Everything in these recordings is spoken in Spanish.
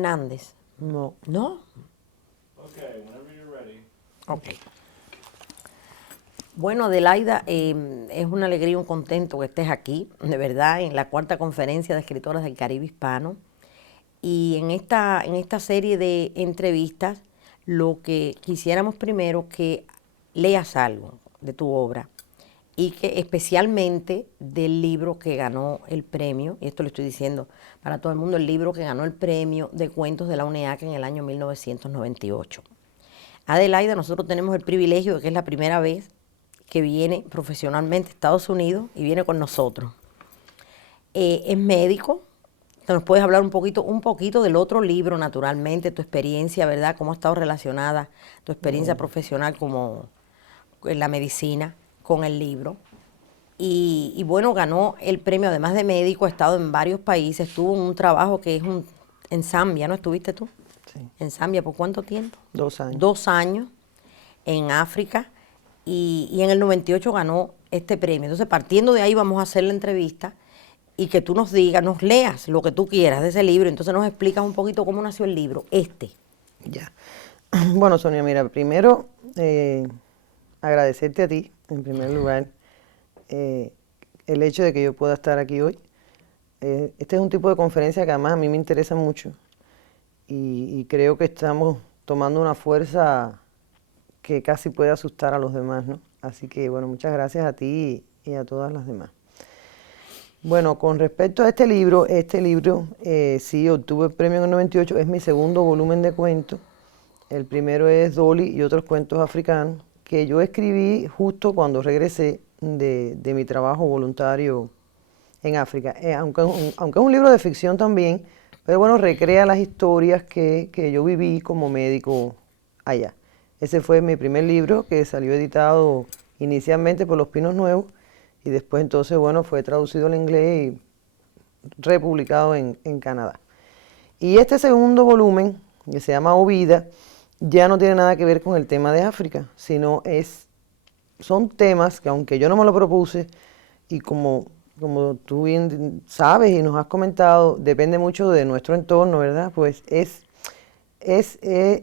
Hernández. No. ¿No? Okay, whenever you're ready. Ok. Bueno, Adelaida, es una alegría y un contento que estés aquí, de verdad, en la cuarta conferencia de escritoras del Caribe hispano. Y en esta serie de entrevistas, lo que quisiéramos primero que leas algo de tu obra y que especialmente del libro que ganó el premio, y esto lo estoy diciendo para todo el mundo, el libro que ganó el premio de cuentos de la UNEAC en el año 1998. Adelaida, nosotros tenemos el privilegio de que es la primera vez que viene profesionalmente a Estados Unidos y viene con nosotros. Es médico. Nos puedes hablar un poquito del otro libro, naturalmente, tu experiencia, ¿verdad? Cómo ha estado relacionada tu experiencia profesional como en la medicina con el libro. Y bueno, ganó el premio, además de médico, ha estado en varios países, estuvo en un trabajo que es en Zambia, ¿no estuviste tú? Sí. ¿En Zambia por cuánto tiempo? 2 años. 2 años en África y en el 98 ganó este premio. Entonces, partiendo de ahí vamos a hacer la entrevista y que tú nos digas, nos leas lo que tú quieras de ese libro. Entonces nos explicas un poquito cómo nació el libro, Ya. Bueno, Sonia, mira, primero agradecerte a ti, en primer lugar, el hecho de que yo pueda estar aquí hoy. Este es un tipo de conferencia que además a mí me interesa mucho y creo que estamos tomando una fuerza que casi puede asustar a los demás, ¿no? Así que, bueno, muchas gracias a ti y a todas las demás. Bueno, con respecto a este libro sí obtuvo el premio en el 98, es mi segundo volumen de cuentos. El primero es Dolly y otros cuentos africanos, que yo escribí justo cuando regresé de mi trabajo voluntario en África. Aunque es un libro de ficción también, pero bueno, recrea las historias que yo viví como médico allá. Ese fue mi primer libro, que salió editado inicialmente por Los Pinos Nuevos, y después entonces, bueno, fue traducido al inglés y republicado en Canadá. Y este segundo volumen, que se llama Ovida, ya no tiene nada que ver con el tema de África, sino son temas que aunque yo no me lo propuse, y como tú bien sabes y nos has comentado, depende mucho de nuestro entorno, ¿verdad? Pues es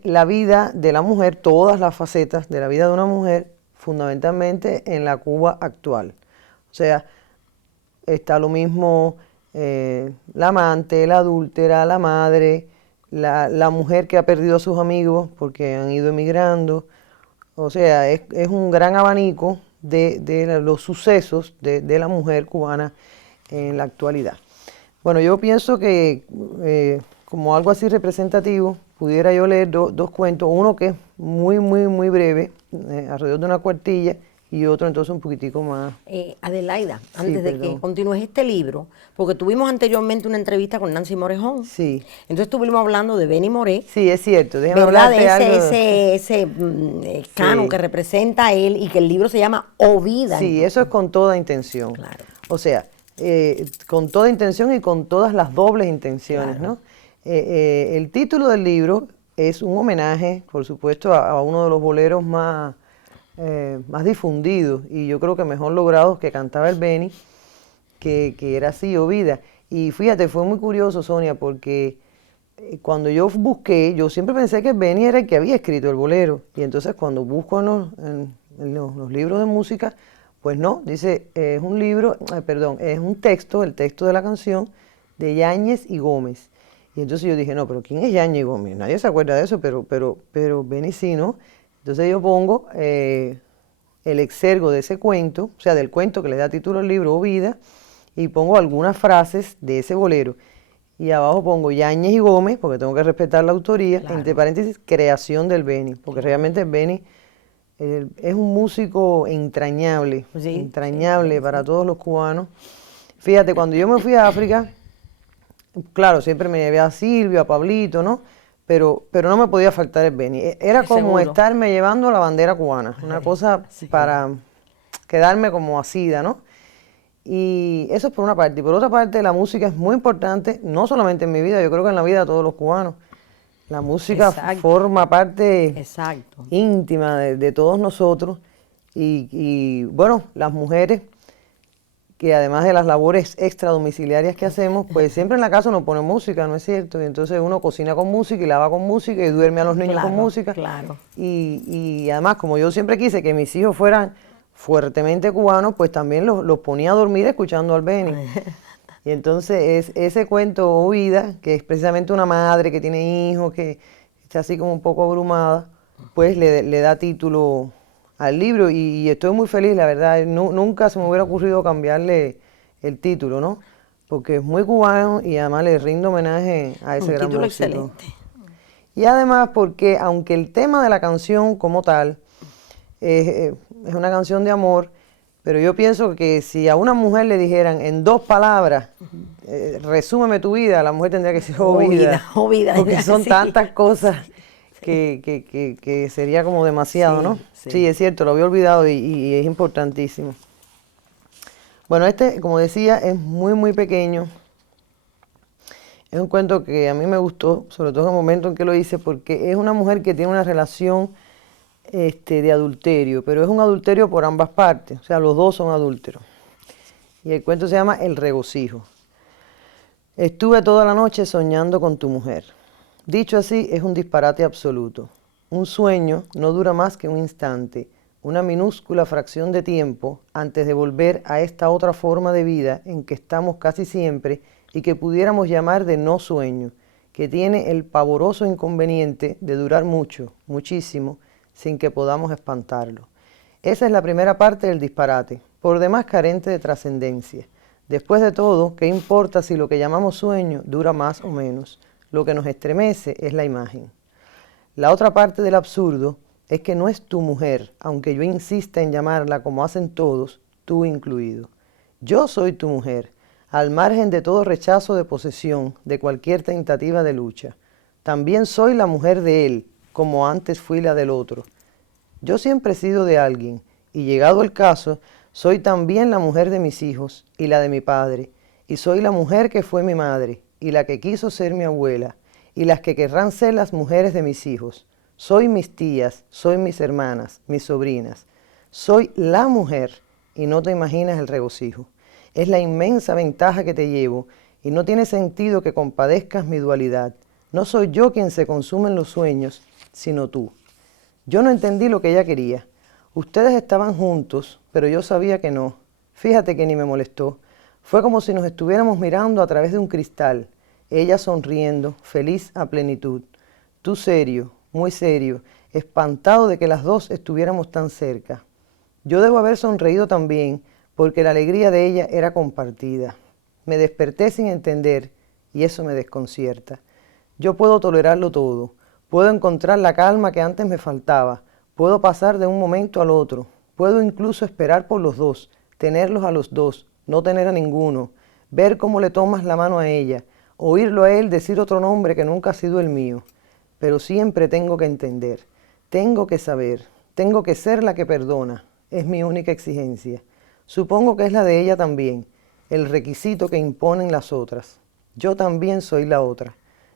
la vida de la mujer, todas las facetas de la vida de una mujer, fundamentalmente en la Cuba actual. O sea, está lo mismo la amante, la adúltera, la madre, la mujer que ha perdido a sus amigos porque han ido emigrando. O sea, es un gran abanico de los sucesos de la mujer cubana en la actualidad. Bueno, yo pienso que como algo así representativo, pudiera yo leer dos cuentos, uno que es muy, muy, muy breve, alrededor de una cuartilla, y otro entonces un poquitico más. Adelaida, Sí, antes de perdón. que continúes este libro, porque tuvimos anteriormente una entrevista con Nancy Morejón. Sí. Entonces estuvimos hablando de Benny Moré. Sí, es cierto. Déjame ¿Verdad? De hablarte algo. ese canon Sí. que representa a él y que el libro se llama O Vida. Sí, eso es con toda intención. Claro. O sea, con toda intención y con todas las dobles intenciones, Claro. ¿no? El título del libro es un homenaje, por supuesto, a uno de los boleros más difundidos y yo creo que mejor logrados que cantaba el Benny, que era así, O Vida. Y fíjate, fue muy curioso, Sonia, porque cuando yo busqué, yo siempre pensé que Benny era el que había escrito el bolero. Y entonces cuando busco en los libros de música, pues no, dice, es un libro, perdón, es un texto, el texto de la canción de Yáñez y Gómez. Y entonces yo dije, no, pero ¿quién es Yáñez y Gómez? Nadie se acuerda de eso, pero Benny sí, ¿no? Entonces yo pongo el exergo de ese cuento, o sea, del cuento que le da título al libro, O Vida, y pongo algunas frases de ese bolero. Y abajo pongo Yáñez y Gómez, porque tengo que respetar la autoría, Claro. entre paréntesis, creación del Benny, porque realmente el Benny es un músico entrañable, Sí, entrañable sí, para sí. todos los cubanos. Fíjate, cuando yo me fui a África, claro, siempre me llevé a Silvio, a Pablito, ¿no? Pero no me podía faltar el Benny. Era como Seguro. estarme llevando la bandera cubana, una cosa Sí. para quedarme como asida, ¿no? Y eso es por una parte. Y por otra parte, la música es muy importante, no solamente en mi vida, yo creo que en la vida de todos los cubanos. La música Exacto. forma parte Exacto. íntima de todos nosotros. Y bueno, las mujeres que además de las labores extradomiciliarias que hacemos, pues siempre en la casa uno pone música, ¿no es cierto? Y entonces uno cocina con música y lava con música y duerme a los niños con música. Claro. Y además, como yo siempre quise que mis hijos fueran fuertemente cubanos, pues también los ponía a dormir escuchando al Beni. Y entonces ese cuento Oída, que es precisamente una madre que tiene hijos, que está así como un poco abrumada, pues le da título al libro y estoy muy feliz, la verdad. Nunca se me hubiera ocurrido cambiarle el título, ¿no? Porque es muy cubano y además le rindo homenaje a ese gran título músico. excelente. Y además porque aunque el tema de la canción como tal es una canción de amor, pero yo pienso que si a una mujer le dijeran en 2 palabras, resúmeme tu vida, la mujer tendría que decir vida, porque son sí. tantas cosas que sería como demasiado, Sí, ¿no? sí. Sí, es cierto, lo había olvidado y es importantísimo. Bueno, como decía, es muy, muy pequeño. Es un cuento que a mí me gustó, sobre todo en el momento en que lo hice, porque es una mujer que tiene una relación de adulterio, pero es un adulterio por ambas partes, o sea, los dos son adúlteros. Y el cuento se llama El regocijo. Estuve toda la noche soñando con tu mujer. Dicho así, es un disparate absoluto. Un sueño no dura más que un instante, una minúscula fracción de tiempo antes de volver a esta otra forma de vida en que estamos casi siempre y que pudiéramos llamar de no sueño, que tiene el pavoroso inconveniente de durar mucho, muchísimo, sin que podamos espantarlo. Esa es la primera parte del disparate, por demás carente de trascendencia. Después de todo, ¿qué importa si lo que llamamos sueño dura más o menos? Lo que nos estremece es la imagen. La otra parte del absurdo es que no es tu mujer, aunque yo insista en llamarla como hacen todos, tú incluido. Yo soy tu mujer, al margen de todo rechazo de posesión, de cualquier tentativa de lucha. También soy la mujer de él, como antes fui la del otro. Yo siempre he sido de alguien, y llegado el caso, soy también la mujer de mis hijos y la de mi padre, y soy la mujer que fue mi madre, y la que quiso ser mi abuela, y las que querrán ser las mujeres de mis hijos. Soy mis tías, soy mis hermanas, mis sobrinas. Soy la mujer, y no te imaginas el regocijo. Es la inmensa ventaja que te llevo, y no tiene sentido que compadezcas mi dualidad. No soy yo quien se consume en los sueños, sino tú. Yo no entendí lo que ella quería. Ustedes estaban juntos, pero yo sabía que no. Fíjate que ni me molestó. Fue como si nos estuviéramos mirando a través de un cristal. Ella sonriendo, feliz a plenitud. Tú serio, muy serio, espantado de que las dos estuviéramos tan cerca. Yo debo haber sonreído también, porque la alegría de ella era compartida. Me desperté sin entender, y eso me desconcierta. Yo puedo tolerarlo todo. Puedo encontrar la calma que antes me faltaba. Puedo pasar de un momento al otro. Puedo incluso esperar por los dos, tenerlos a los dos, no tener a ninguno, ver cómo le tomas la mano a ella, oírlo a él decir otro nombre que nunca ha sido el mío. Pero siempre tengo que entender, tengo que saber, tengo que ser la que perdona. Es mi única exigencia. Supongo que es la de ella también, el requisito que imponen las otras. Yo también soy la otra.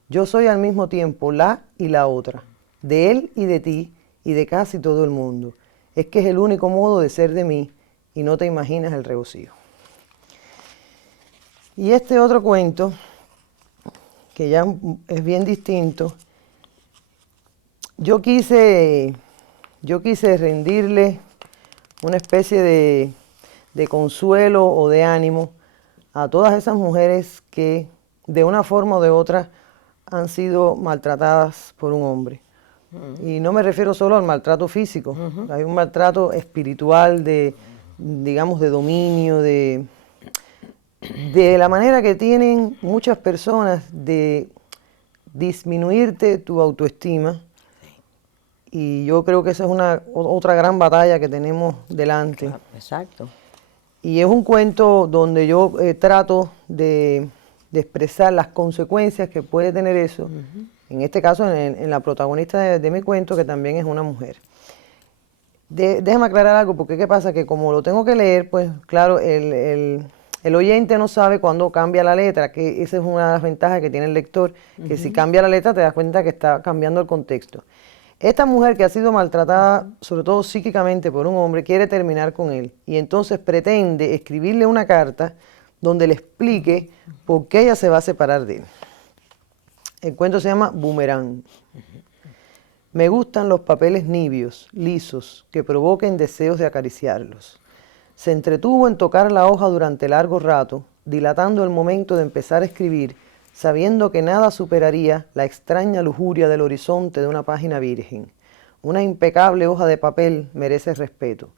Yo soy al mismo tiempo la y la otra, de él y de ti y de casi todo el mundo. Es que es el único modo de ser de mí y no te imaginas el regocijo. Y este otro cuento, que ya es bien distinto, yo quise rendirle una especie de consuelo o de ánimo a todas esas mujeres que de una forma o de otra han sido maltratadas por un hombre. Y no me refiero solo al maltrato físico, hay un maltrato espiritual, digamos, de dominio, de la manera que tienen muchas personas de disminuirte tu autoestima. Y yo creo que esa es otra gran batalla que tenemos delante. Claro, exacto. Y es un cuento donde yo trato de expresar las consecuencias que puede tener eso, en este caso en la protagonista de mi cuento, que también es una mujer. Déjame aclarar algo, porque ¿qué pasa? Que como lo tengo que leer, pues claro, el oyente no sabe cuándo cambia la letra, que esa es una de las ventajas que tiene el lector, que si cambia la letra te das cuenta que está cambiando el contexto. Esta mujer que ha sido maltratada, sobre todo psíquicamente, por un hombre, quiere terminar con él. Y entonces pretende escribirle una carta donde le explique por qué ella se va a separar de él. El cuento se llama Boomerang. Me gustan los papeles nibios, lisos, que provoquen deseos de acariciarlos. Se entretuvo en tocar la hoja durante largo rato, dilatando el momento de empezar a escribir, sabiendo que nada superaría la extraña lujuria del horizonte de una página virgen. Una impecable hoja de papel merece respeto.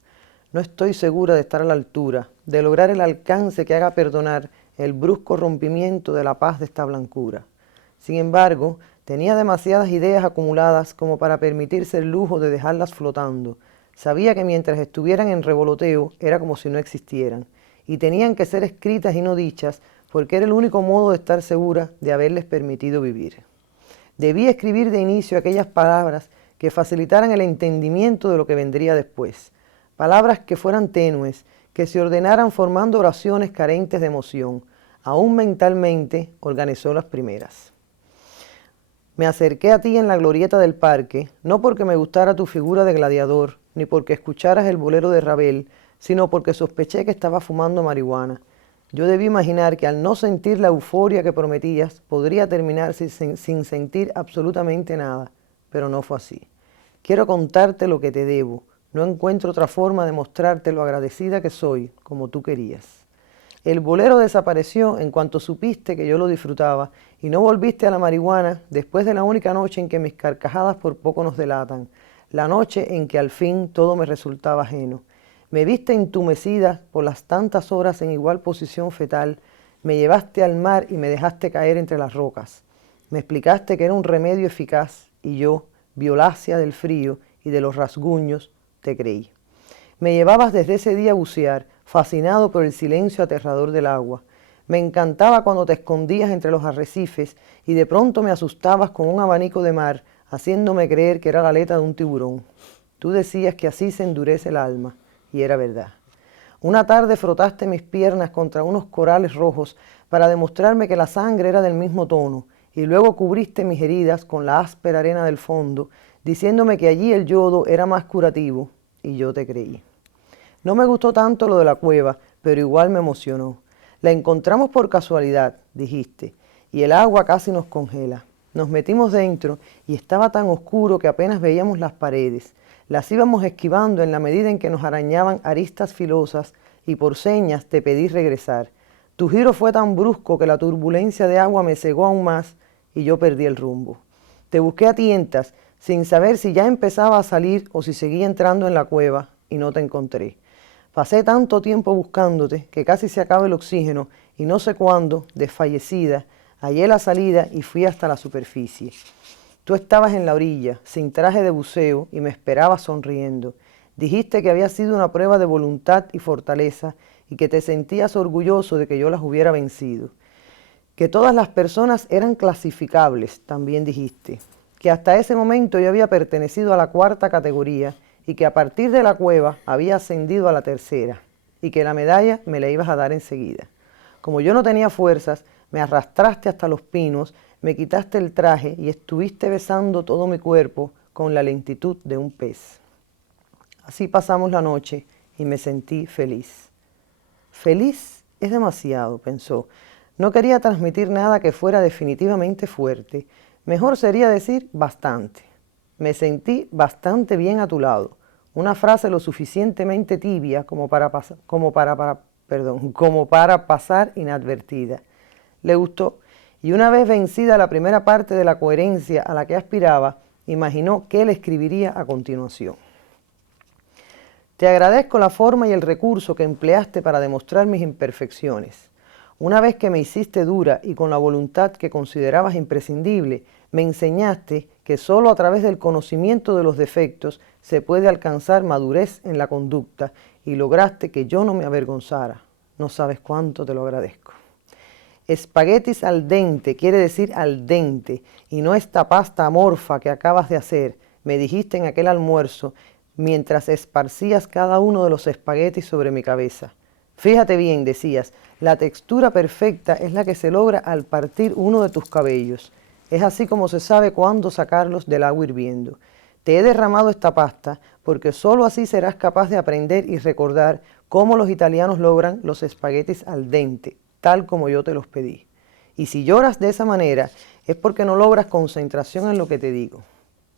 No estoy segura de estar a la altura, de lograr el alcance que haga perdonar el brusco rompimiento de la paz de esta blancura. Sin embargo, tenía demasiadas ideas acumuladas como para permitirse el lujo de dejarlas flotando. Sabía que mientras estuvieran en revoloteo era como si no existieran, y tenían que ser escritas y no dichas, porque era el único modo de estar segura de haberles permitido vivir. Debía escribir de inicio aquellas palabras que facilitaran el entendimiento de lo que vendría después. Palabras que fueran tenues, que se ordenaran formando oraciones carentes de emoción. Aún mentalmente organizó las primeras. Me acerqué a ti en la glorieta del parque, no porque me gustara tu figura de gladiador, ni porque escucharas el bolero de Ravel, sino porque sospeché que estabas fumando marihuana. Yo debí imaginar que al no sentir la euforia que prometías, podría terminar sin sentir absolutamente nada, pero no fue así. Quiero contarte lo que te debo. No encuentro otra forma de mostrarte lo agradecida que soy, como tú querías. El bolero desapareció en cuanto supiste que yo lo disfrutaba y no volviste a la marihuana después de la única noche en que mis carcajadas por poco nos delatan, la noche en que al fin todo me resultaba ajeno. Me viste entumecida por las tantas horas en igual posición fetal, me llevaste al mar y me dejaste caer entre las rocas. Me explicaste que era un remedio eficaz y yo, violácea del frío y de los rasguños, te creí. Me llevabas desde ese día a bucear, fascinado por el silencio aterrador del agua. Me encantaba cuando te escondías entre los arrecifes y de pronto me asustabas con un abanico de mar, haciéndome creer que era la aleta de un tiburón. Tú decías que así se endurece el alma. Y era verdad. Una tarde frotaste mis piernas contra unos corales rojos para demostrarme que la sangre era del mismo tono, y luego cubriste mis heridas con la áspera arena del fondo, diciéndome que allí el yodo era más curativo, y yo te creí. No me gustó tanto lo de la cueva, pero igual me emocionó. La encontramos por casualidad, dijiste, y el agua casi nos congela. Nos metimos dentro y estaba tan oscuro que apenas veíamos las paredes. Las íbamos esquivando en la medida en que nos arañaban aristas filosas y por señas te pedí regresar. Tu giro fue tan brusco que la turbulencia de agua me cegó aún más y yo perdí el rumbo. Te busqué a tientas sin saber si ya empezaba a salir o si seguía entrando en la cueva y no te encontré. Pasé tanto tiempo buscándote que casi se acaba el oxígeno y no sé cuándo, desfallecida, hallé la salida y fui hasta la superficie. Tú estabas en la orilla, sin traje de buceo, y me esperabas sonriendo. Dijiste que había sido una prueba de voluntad y fortaleza y que te sentías orgulloso de que yo las hubiera vencido. Que todas las personas eran clasificables, también dijiste. Que hasta ese momento yo había pertenecido a la 4ª categoría y que a partir de la cueva había ascendido a la 3ª y que la medalla me la ibas a dar enseguida. Como yo no tenía fuerzas, me arrastraste hasta los pinos, me quitaste el traje y estuviste besando todo mi cuerpo con la lentitud de un pez. Así pasamos la noche y me sentí feliz. Feliz es demasiado, pensó. No quería transmitir nada que fuera definitivamente fuerte. Mejor sería decir bastante. Me sentí bastante bien a tu lado. Una frase lo suficientemente tibia como para pasar inadvertida. Le gustó. Y una vez vencida la primera parte de la coherencia a la que aspiraba, imaginó qué le escribiría a continuación. Te agradezco la forma y el recurso que empleaste para demostrar mis imperfecciones. Una vez que me hiciste dura y con la voluntad que considerabas imprescindible, me enseñaste que solo a través del conocimiento de los defectos se puede alcanzar madurez en la conducta y lograste que yo no me avergonzara. No sabes cuánto te lo agradezco. Espaguetis al dente quiere decir al dente y no esta pasta amorfa que acabas de hacer, me dijiste en aquel almuerzo mientras esparcías cada uno de los espaguetis sobre mi cabeza. Fíjate bien, decías, la textura perfecta es la que se logra al partir uno de tus cabellos. Es así como se sabe cuándo sacarlos del agua hirviendo. Te he derramado esta pasta porque sólo así serás capaz de aprender y recordar cómo los italianos logran los espaguetis al dente, tal como yo te los pedí. Y si lloras de esa manera es porque no logras concentración en lo que te digo.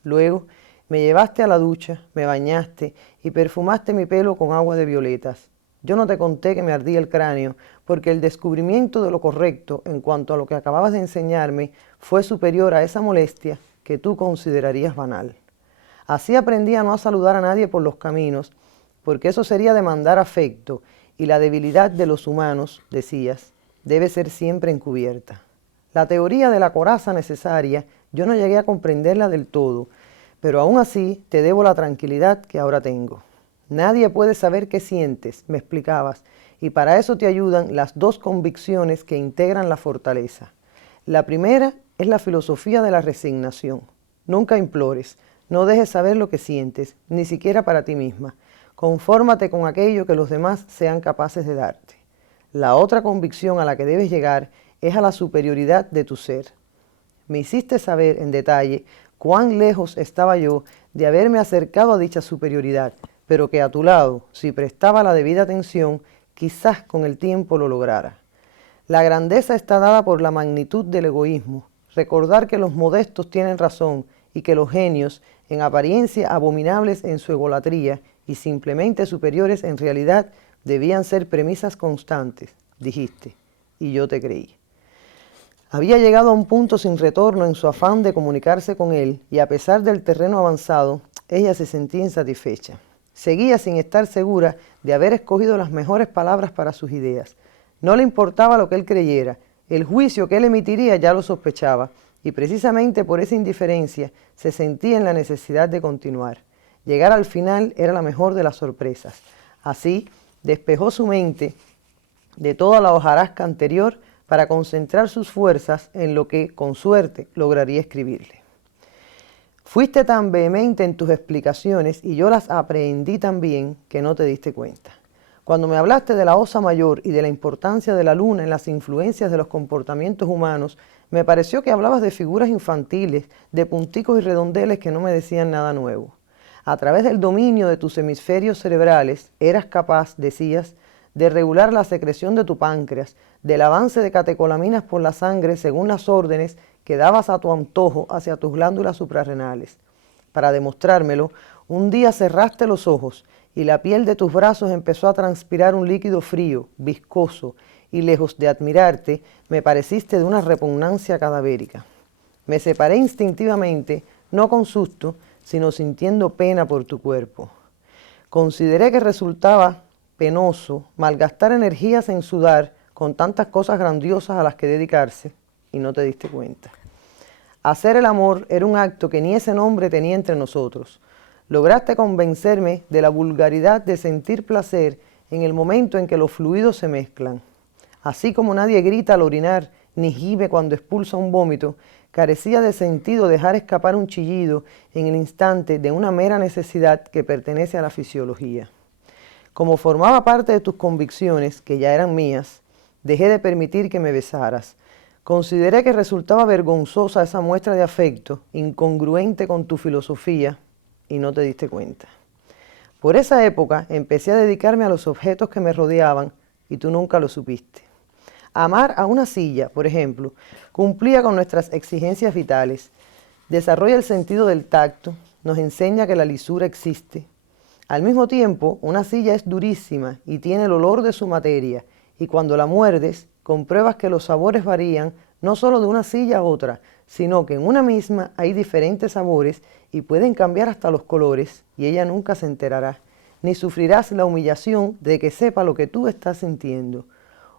Luego me llevaste a la ducha, me bañaste y perfumaste mi pelo con agua de violetas. Yo no te conté que me ardía el cráneo, porque el descubrimiento de lo correcto en cuanto a lo que acababas de enseñarme fue superior a esa molestia que tú considerarías banal. Así aprendí a no saludar a nadie por los caminos, porque eso sería demandar afecto, y la debilidad de los humanos, decías, debe ser siempre encubierta. La teoría de la coraza necesaria, yo no llegué a comprenderla del todo, pero aún así te debo la tranquilidad que ahora tengo. Nadie puede saber qué sientes, me explicabas, y para eso te ayudan las dos convicciones que integran la fortaleza. La primera es la filosofía de la resignación. Nunca implores, no dejes saber lo que sientes, ni siquiera para ti misma. Confórmate con aquello que los demás sean capaces de darte. La otra convicción a la que debes llegar es a la superioridad de tu ser. Me hiciste saber en detalle cuán lejos estaba yo de haberme acercado a dicha superioridad, pero que a tu lado, si prestaba la debida atención, quizás con el tiempo lo lograra. La grandeza está dada por la magnitud del egoísmo, recordar que los modestos tienen razón y que los genios, en apariencia abominables en su egolatría y simplemente superiores en realidad, debían ser premisas constantes, dijiste, y yo te creí. Había llegado a un punto sin retorno en su afán de comunicarse con él, y a pesar del terreno avanzado, ella se sentía insatisfecha. Seguía sin estar segura de haber escogido las mejores palabras para sus ideas. No le importaba lo que él creyera, el juicio que él emitiría ya lo sospechaba, y precisamente por esa indiferencia se sentía en la necesidad de continuar. Llegar al final era la mejor de las sorpresas. Así, despejó su mente de toda la hojarasca anterior para concentrar sus fuerzas en lo que, con suerte, lograría escribirle. Fuiste tan vehemente en tus explicaciones y yo las aprehendí tan bien que no te diste cuenta. Cuando me hablaste de la Osa Mayor y de la importancia de la luna en las influencias de los comportamientos humanos, me pareció que hablabas de figuras infantiles, de punticos y redondeles que no me decían nada nuevo. A través del dominio de tus hemisferios cerebrales, eras capaz, decías, de regular la secreción de tu páncreas, del avance de catecolaminas por la sangre según las órdenes que dabas a tu antojo hacia tus glándulas suprarrenales. Para demostrármelo, un día cerraste los ojos y la piel de tus brazos empezó a transpirar un líquido frío, viscoso, y lejos de admirarte, me pareciste de una repugnancia cadavérica. Me separé instintivamente, no con susto, sino sintiendo pena por tu cuerpo. Consideré que resultaba penoso malgastar energías en sudar con tantas cosas grandiosas a las que dedicarse, y no te diste cuenta. Hacer el amor era un acto que ni ese nombre tenía entre nosotros. Lograste convencerme de la vulgaridad de sentir placer en el momento en que los fluidos se mezclan. Así como nadie grita al orinar ni gime cuando expulsa un vómito, carecía de sentido dejar escapar un chillido en el instante de una mera necesidad que pertenece a la fisiología. Como formaba parte de tus convicciones, que ya eran mías, dejé de permitir que me besaras. Consideré que resultaba vergonzosa esa muestra de afecto, incongruente con tu filosofía, y no te diste cuenta. Por esa época empecé a dedicarme a los objetos que me rodeaban, y tú nunca lo supiste. Amar a una silla, por ejemplo, cumplía con nuestras exigencias vitales. Desarrolla el sentido del tacto, nos enseña que la lisura existe. Al mismo tiempo, una silla es durísima y tiene el olor de su materia, y cuando la muerdes, compruebas que los sabores varían no solo de una silla a otra, sino que en una misma hay diferentes sabores y pueden cambiar hasta los colores, y ella nunca se enterará, ni sufrirás la humillación de que sepa lo que tú estás sintiendo.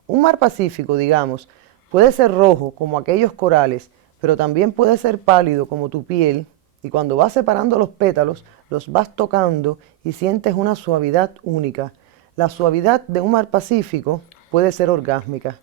Un mar Pacífico, digamos, puede ser rojo como aquellos corales, pero también puede ser pálido como tu piel, y cuando vas separando los pétalos, los vas tocando y sientes una suavidad única. La suavidad de un mar Pacífico puede ser orgásmica.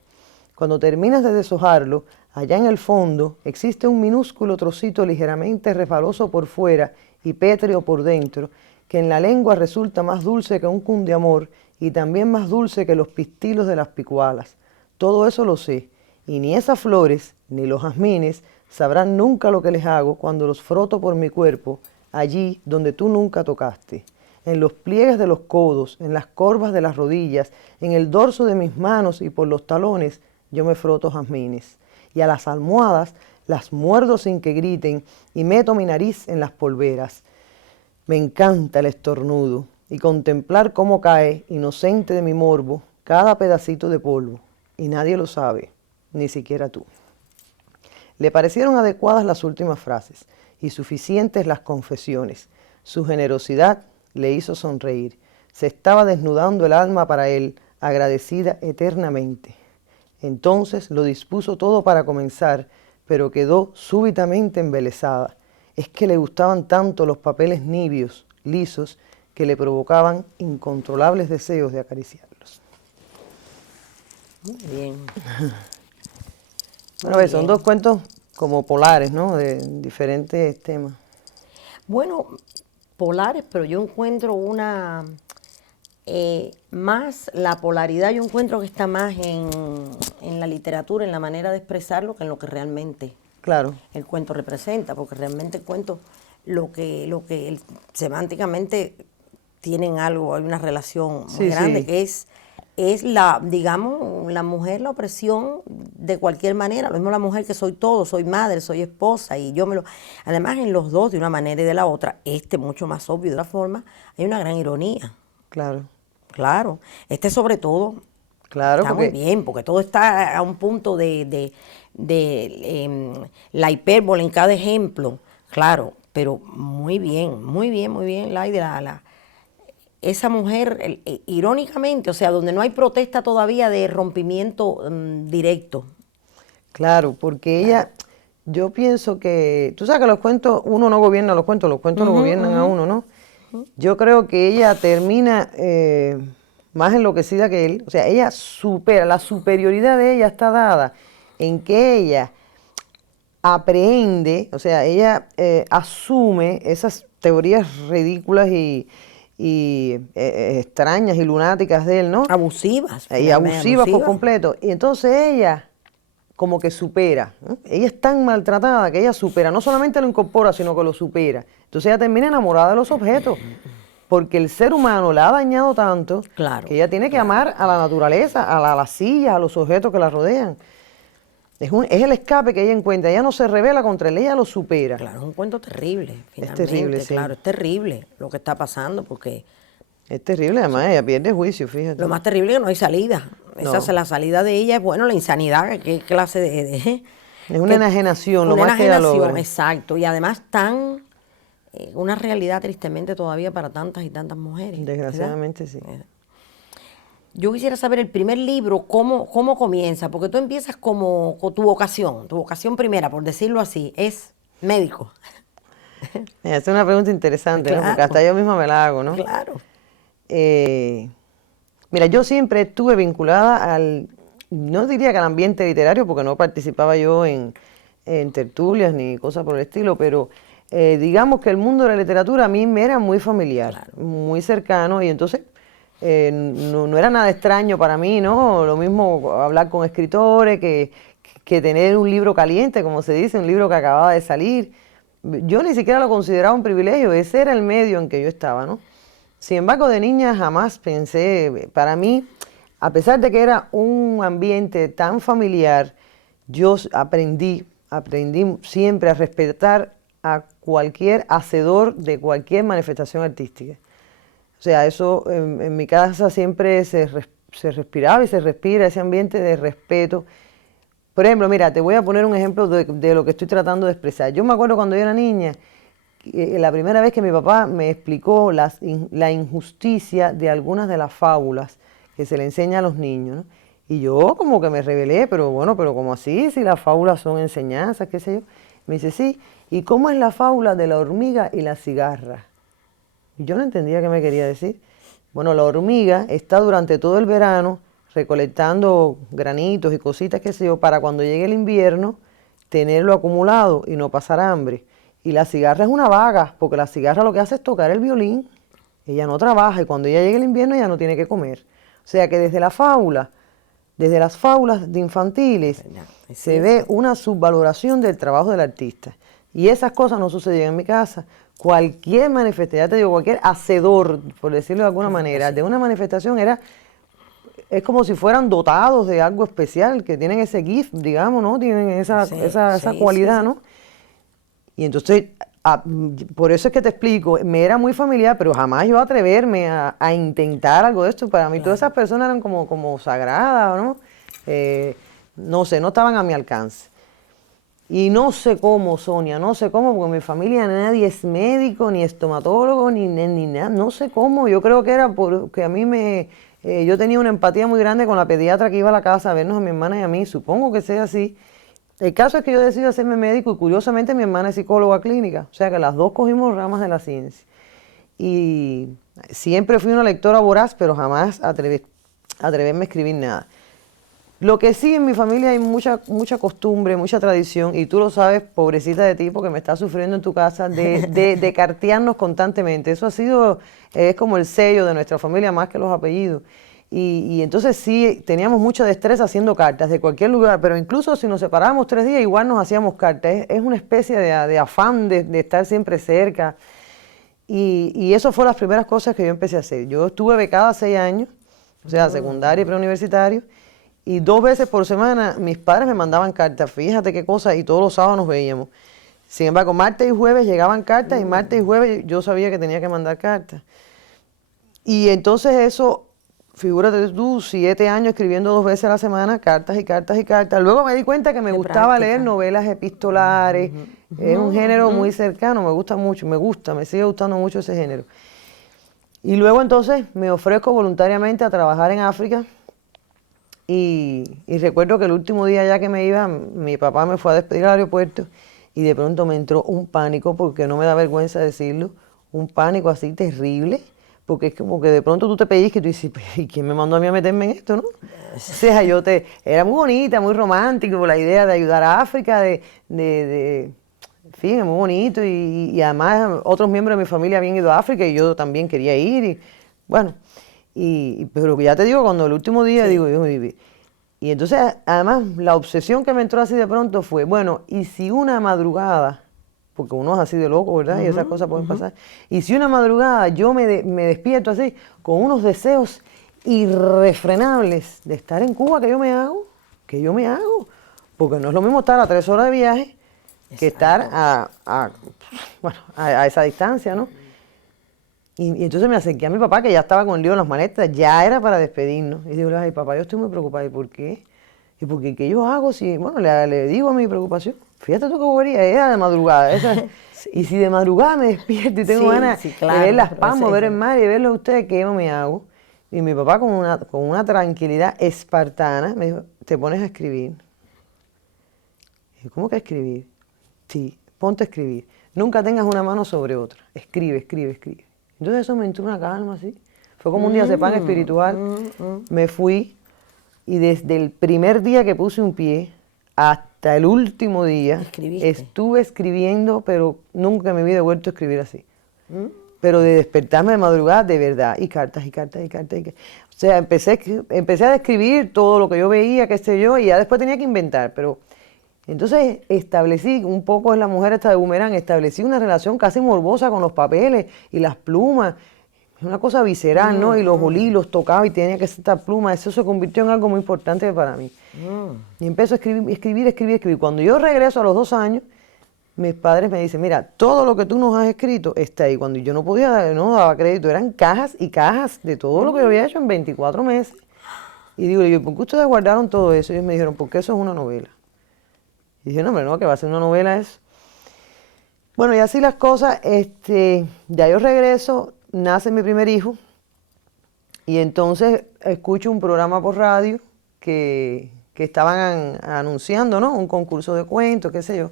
Cuando terminas de deshojarlo, allá en el fondo existe un minúsculo trocito ligeramente resbaloso por fuera y pétreo por dentro, que en la lengua resulta más dulce que un cundeamor y también más dulce que los pistilos de las picualas. Todo eso lo sé, y ni esas flores, ni los jazmines, sabrán nunca lo que les hago cuando los froto por mi cuerpo allí donde tú nunca tocaste, en los pliegues de los codos, en las corvas de las rodillas, en el dorso de mis manos y por los talones, yo me froto jazmines. Y a las almohadas las muerdo sin que griten y meto mi nariz en las polveras. Me encanta el estornudo y contemplar cómo cae, inocente de mi morbo, cada pedacito de polvo. Y nadie lo sabe, ni siquiera tú. Le parecieron adecuadas las últimas frases y suficientes las confesiones. Su generosidad le hizo sonreír. Se estaba desnudando el alma para él, agradecida eternamente. Entonces lo dispuso todo para comenzar, pero quedó súbitamente embelesada. Es que le gustaban tanto los papeles nibios, lisos, que le provocaban incontrolables deseos de acariciarlos. Muy bien. Bueno, Muy son bien. dos cuentos como polares, ¿no? De diferentes temas. Bueno, polares, pero yo encuentro una más la polaridad, yo encuentro que está más en la literatura, en la manera de expresarlo, que en lo que realmente Claro, el cuento representa, porque realmente el cuento, semánticamente tienen algo, hay una relación muy Sí, grande, sí. que es la, digamos, la mujer, la opresión de cualquier manera. Lo mismo la mujer, que soy todo, soy madre, soy esposa, y yo me lo... Además, en los dos, de una manera y de la otra, mucho más obvio de otra forma, hay una gran ironía. claro, Claro, sobre todo claro, está muy porque bien, porque todo está a un punto la hipérbole en cada ejemplo, claro, pero muy bien, muy bien, muy bien, Laida, esa mujer, irónicamente, o sea, donde no hay protesta todavía de rompimiento directo. claro, porque ella, yo pienso que, tú sabes que los cuentos, uno no gobierna los cuentos lo Ujú, gobiernan a ujú. uno, ¿no? Yo creo que ella termina más enloquecida que él, o sea, ella supera, la superioridad de ella está dada en que ella aprehende, o sea, ella asume esas teorías ridículas y extrañas y lunáticas de él, ¿no? Abusivas, Y finalmente, abusivas por abusivas. completo. Y entonces ella como que supera, ¿no? Ella es tan maltratada que ella supera, no solamente lo incorpora, sino que lo supera. Entonces ella termina enamorada de los objetos, porque el ser humano la ha dañado tanto Claro, que ella tiene que claro. amar a la naturaleza, a las sillas, a los objetos que la rodean. Es el escape que ella encuentra, ella no se revela contra él, ella lo supera. Claro, es un cuento terrible, Es terrible, finalmente, sí. claro, es terrible lo que está pasando, porque Es terrible, además ella pierde juicio, lo fíjate. más terrible es que no hay salida. No, La salida de ella es, bueno, la insanidad, qué clase es una qué- enajenación, lo una más que ella enajenación, logra. exacto, y además una realidad tristemente todavía para tantas y tantas mujeres, ¿verdad? Desgraciadamente sí. Yo quisiera saber el primer libro, cómo comienza, porque tú empiezas como con tu vocación primera, por decirlo así, es médico. Esa es una pregunta interesante, ¿no? Porque Claro, hasta yo misma me la hago, ¿no? claro. Eh, Mira, yo siempre estuve vinculada no diría que al ambiente literario, porque no participaba yo en tertulias ni cosas por el estilo, pero digamos que el mundo de la literatura a mí me era muy familiar, Claro. muy cercano, y entonces no era nada extraño para mí, ¿no? Lo mismo hablar con escritores que tener un libro caliente, como se dice, un libro que acababa de salir. Yo ni siquiera lo consideraba un privilegio, ese era el medio en que yo estaba, ¿no? Sin embargo, de niña jamás pensé, para mí, a pesar de que era un ambiente tan familiar, yo aprendí siempre a respetar a cualquier hacedor de cualquier manifestación artística. O sea, eso en mi casa siempre se respiraba y se respira ese ambiente de respeto. Por ejemplo, mira, te voy a poner un ejemplo de lo que estoy tratando de expresar. Yo me acuerdo cuando yo era niña, la primera vez que mi papá me explicó la injusticia de algunas de las fábulas que se le enseña a los niños, ¿no? Y yo como que me rebelé, pero bueno, pero ¿cómo así? Si las fábulas son enseñanzas, qué sé yo. Me dice, sí, ¿y cómo es la fábula de la hormiga y la cigarra? Y yo no entendía qué me quería decir. Bueno, la hormiga está durante todo el verano recolectando granitos y cositas, qué sé yo, para cuando llegue el invierno tenerlo acumulado y no pasar hambre. Y la cigarra es una vaga, porque la cigarra lo que hace es tocar el violín. Ella no trabaja y cuando ella llegue el invierno ella no tiene que comer. O sea que desde las fábulas de infantiles, se ve una subvaloración del trabajo del artista. Y esas cosas no sucedían en mi casa, cualquier manifestación, ya te digo, cualquier hacedor, por decirlo de alguna manera, de una manifestación es como si fueran dotados de algo especial, que tienen ese gift, digamos, ¿no? Tienen esa cualidad, ¿no? Y entonces, por eso es que te explico, me era muy familiar, pero jamás yo atreverme a intentar algo de esto. Para mí todas esas personas eran como sagradas, ¿no? No sé, no estaban a mi alcance. Y no sé cómo, Sonia, no sé cómo, porque en mi familia nadie es médico, ni estomatólogo, ni nada, no sé cómo. Yo creo que era porque a mí yo tenía una empatía muy grande con la pediatra que iba a la casa a vernos a mi hermana y a mí, supongo que sea así. El caso es que yo decidí hacerme médico y curiosamente mi hermana es psicóloga clínica, o sea que las dos cogimos ramas de la ciencia. Y siempre fui una lectora voraz, pero jamás atreverme a escribir nada. Lo que sí, en mi familia hay mucha costumbre, mucha tradición, y tú lo sabes, pobrecita de ti, porque me estás sufriendo en tu casa, de cartearnos constantemente. Eso es como el sello de nuestra familia, más que los apellidos. Y entonces sí, teníamos mucha destreza haciendo cartas de cualquier lugar, pero incluso si nos separábamos 3 días, igual nos hacíamos cartas. Es una especie de afán de estar siempre cerca. Y eso fue las primeras cosas que yo empecé a hacer. Yo estuve becada 6 años, o sea, secundario y preuniversitario, y 2 veces por semana mis padres me mandaban cartas, fíjate qué cosa, y todos los sábados nos veíamos. Sin embargo, martes y jueves llegaban cartas, y martes y jueves yo sabía que tenía que mandar cartas. Y entonces eso, figúrate tú, 7 años escribiendo 2 veces a la semana, cartas y cartas y cartas. Luego me di cuenta que me gustaba leer novelas epistolares, es un género muy cercano, me gusta mucho, me sigue gustando mucho ese género. Y luego entonces me ofrezco voluntariamente a trabajar en África. Y recuerdo que el último día ya que me iba, mi papá me fue a despedir al aeropuerto y de pronto me entró un pánico, porque no me da vergüenza decirlo, un pánico así terrible, porque es como que de pronto tú te pellizcas y tú dices, ¿y quién me mandó a mí a meterme en esto, no? O sea, era muy bonita, muy romántico la idea de ayudar a África, en fin, es muy bonito, y además otros miembros de mi familia habían ido a África y yo también quería ir, y bueno... pero ya te digo, cuando el último día, digo, y entonces, además, la obsesión que me entró así de pronto fue, bueno, y si una madrugada, porque uno es así de loco, ¿verdad? Y esas cosas pueden pasar, y si una madrugada yo me despierto así, con unos deseos irrefrenables de estar en Cuba, ¿qué yo me hago? Porque no es lo mismo estar a 3 horas de viaje que estar a esa distancia, ¿no? Y entonces me acerqué a mi papá, que ya estaba con el lío en las maletas, ya era para despedirnos. Y digo, ay, papá, yo estoy muy preocupada. ¿Y por qué? ¿Y por qué? ¿Qué yo hago? Si, bueno, le digo a mi preocupación. Fíjate tú qué bobería, era de madrugada. Sí. Y si de madrugada me despierto y tengo ganas de ver las palmas, ver el mar y verlo a ustedes, ¿qué yo me hago? Y mi papá, con una tranquilidad espartana, me dijo, te pones a escribir. Y dije, ¿cómo que a escribir? Sí, ponte a escribir. Nunca tengas una mano sobre otra. Escribe, escribe, escribe. Entonces eso me entró una calma así. Fue como un día de pan espiritual. Me fui y desde el primer día que puse un pie hasta el último día estuve escribiendo, pero nunca en mi vida he vuelto a escribir así. Pero de despertarme de madrugada, de verdad, y cartas, y cartas, y cartas. O sea, empecé a describir todo lo que yo veía, qué sé yo, y ya después tenía que inventar, pero... Entonces establecí, un poco en la mujer esta de Boomerang, establecí una relación casi morbosa con los papeles y las plumas. Es una cosa visceral, ¿no? Y los olí, los tocaba y tenía que ser esta pluma. Eso se convirtió en algo muy importante para mí. Y empecé a escribir. Cuando yo regreso a los 2 años, mis padres me dicen, mira, todo lo que tú nos has escrito está ahí. Cuando yo no daba crédito, eran cajas y cajas de todo lo que yo había hecho en 24 meses. Y digo, ¿por qué ustedes guardaron todo eso? Y ellos me dijeron, porque eso es una novela. Y dije, no, hombre, no, que va a ser una novela eso. Bueno, y así las cosas, ya yo regreso, nace mi primer hijo, y entonces escucho un programa por radio que estaban anunciando, ¿no? Un concurso de cuentos, qué sé yo.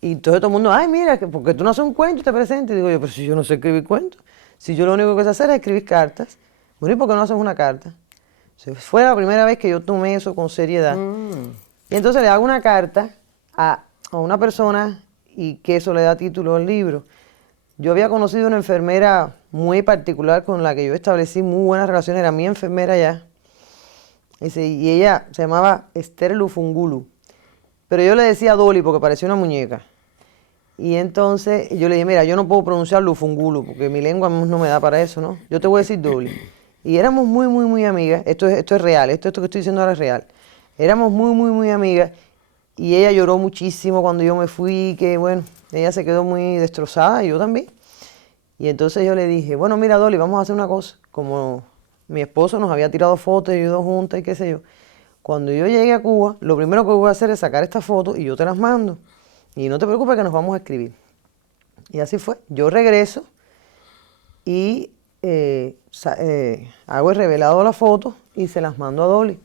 Y entonces todo el mundo, ay, mira, porque tú no haces un cuento y te presentas. Y digo yo, pero si yo no sé escribir cuentos, si yo lo único que sé hacer es escribir cartas. Bueno, ¿y por qué no haces una carta? O sea, fue la primera vez que yo tomé eso con seriedad. Y entonces le hago una carta a una persona y que eso le da título al libro. Yo había conocido una enfermera muy particular con la que yo establecí muy buenas relaciones, era mi enfermera ya, y ella se llamaba Esther Lufungulu, pero yo le decía Dolly porque parecía una muñeca. Y entonces yo le dije, mira, yo no puedo pronunciar Lufungulu porque mi lengua no me da para eso, ¿no? Yo te voy a decir Dolly. Y éramos muy, muy, muy amigas. Esto es real, esto que estoy diciendo ahora es real. Éramos muy, muy, muy amigas. Y ella lloró muchísimo cuando yo me fui, que bueno, ella se quedó muy destrozada y yo también. Y entonces yo le dije, bueno, mira, Dolly, vamos a hacer una cosa. Como mi esposo nos había tirado fotos y dos juntas y qué sé yo. Cuando yo llegue a Cuba, lo primero que voy a hacer es sacar estas fotos y yo te las mando. Y no te preocupes que nos vamos a escribir. Y así fue. Yo regreso y hago el revelado de las fotos y se las mando a Dolly.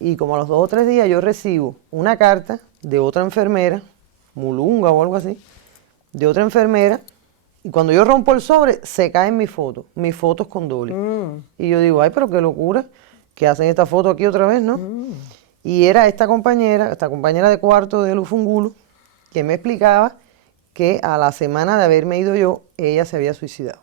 Y como a los 2 o 3 días yo recibo una carta de otra enfermera, Mulunga o algo así, de otra enfermera, y cuando yo rompo el sobre, se caen mis fotos con Dolly. Y yo digo, ay, pero qué locura, que hacen esta foto aquí otra vez, ¿no? Y era esta compañera de cuarto de Lufungulu, que me explicaba que a la semana de haberme ido yo, ella se había suicidado.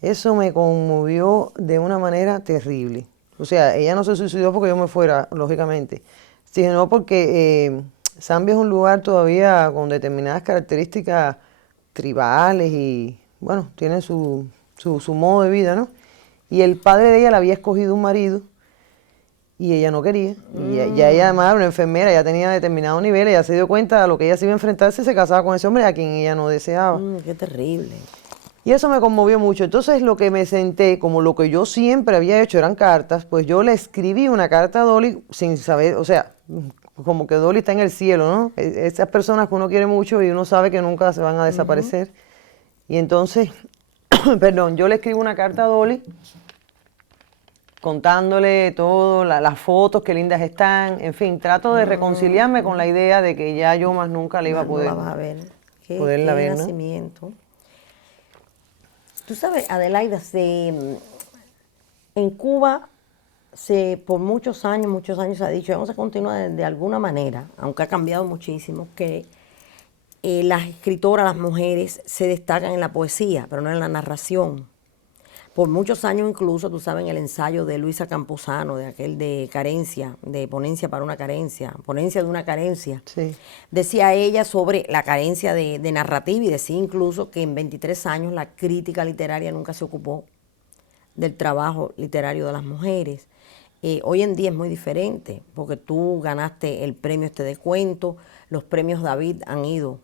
Eso me conmovió de una manera terrible. O sea, ella no se suicidó porque yo me fuera, lógicamente, sino porque Zambia es un lugar todavía con determinadas características tribales y, bueno, tienen su modo de vida, ¿no? Y el padre de ella le había escogido un marido y ella no quería. Y ya ella además era una enfermera, ya tenía determinado nivel, ella se dio cuenta de lo que ella se iba a enfrentar si se casaba con ese hombre a quien ella no deseaba. Qué terrible. Y eso me conmovió mucho. Entonces lo que me senté, como lo que yo siempre había hecho eran cartas, pues yo le escribí una carta a Dolly sin saber, o sea, como que Dolly está en el cielo, ¿no? Esas personas que uno quiere mucho y uno sabe que nunca se van a desaparecer. Y entonces, perdón, yo le escribo una carta a Dolly contándole todo, las fotos, qué lindas están, en fin, trato de reconciliarme con la idea de que ya yo más nunca le iba a poder, No la vas a ver. poderla ver, ¿no? Nacimiento. Tú sabes, Adelaida, en Cuba por muchos años se ha dicho, vamos a continuar de alguna manera, aunque ha cambiado muchísimo, que las escritoras, las mujeres, se destacan en la poesía, pero no en la narración. Por muchos años incluso, tú sabes, en el ensayo de Luisa Campuzano, de aquel de carencia, de ponencia para una carencia, ponencia de una carencia, Sí. decía ella sobre la carencia de narrativa y decía incluso que en 23 años la crítica literaria nunca se ocupó del trabajo literario de las mujeres. Hoy en día es muy diferente, porque tú ganaste el premio de cuento, los premios David han ido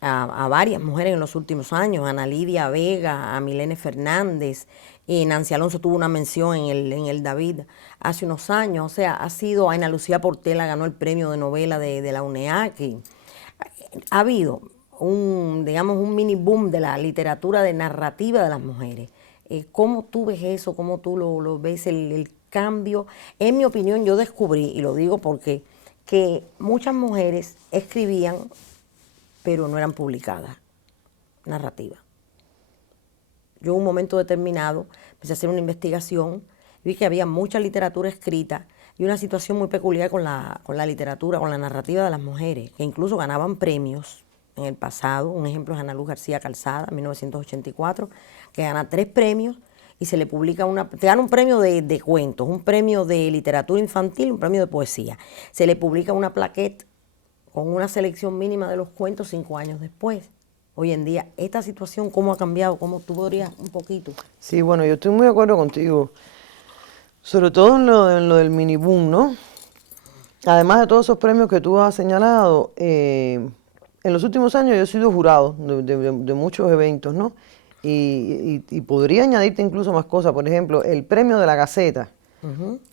a varias mujeres en los últimos años, a Ana Lidia Vega, a Milene Fernández, Nancy Alonso tuvo una mención en el David hace unos años, o sea, ha sido, Ana Lucía Portela ganó el premio de novela de la UNEAC. Ha habido un mini boom de la literatura de narrativa de las mujeres. ¿Cómo tú ves eso? ¿Cómo tú lo ves, el cambio? En mi opinión, yo descubrí, y lo digo porque, que muchas mujeres escribían pero no eran publicadas, narrativas. Yo en un momento determinado empecé a hacer una investigación, vi que había mucha literatura escrita y una situación muy peculiar con la literatura, con la narrativa de las mujeres, que incluso ganaban premios en el pasado. Un ejemplo es Ana Luz García Calzada, en 1984, que gana 3 premios y se le publica te gana un premio de cuentos, un premio de literatura infantil, un premio de poesía. Se le publica una plaqueta con una selección mínima de los cuentos 5 años después. Hoy en día, esta situación, ¿cómo ha cambiado? ¿Cómo tú podrías un poquito? Sí, bueno, yo estoy muy de acuerdo contigo, sobre todo en lo del mini boom, ¿no? Además de todos esos premios que tú has señalado, en los últimos años yo he sido jurado de muchos eventos, ¿no? Y podría añadirte incluso más cosas. Por ejemplo, el premio de la Gaceta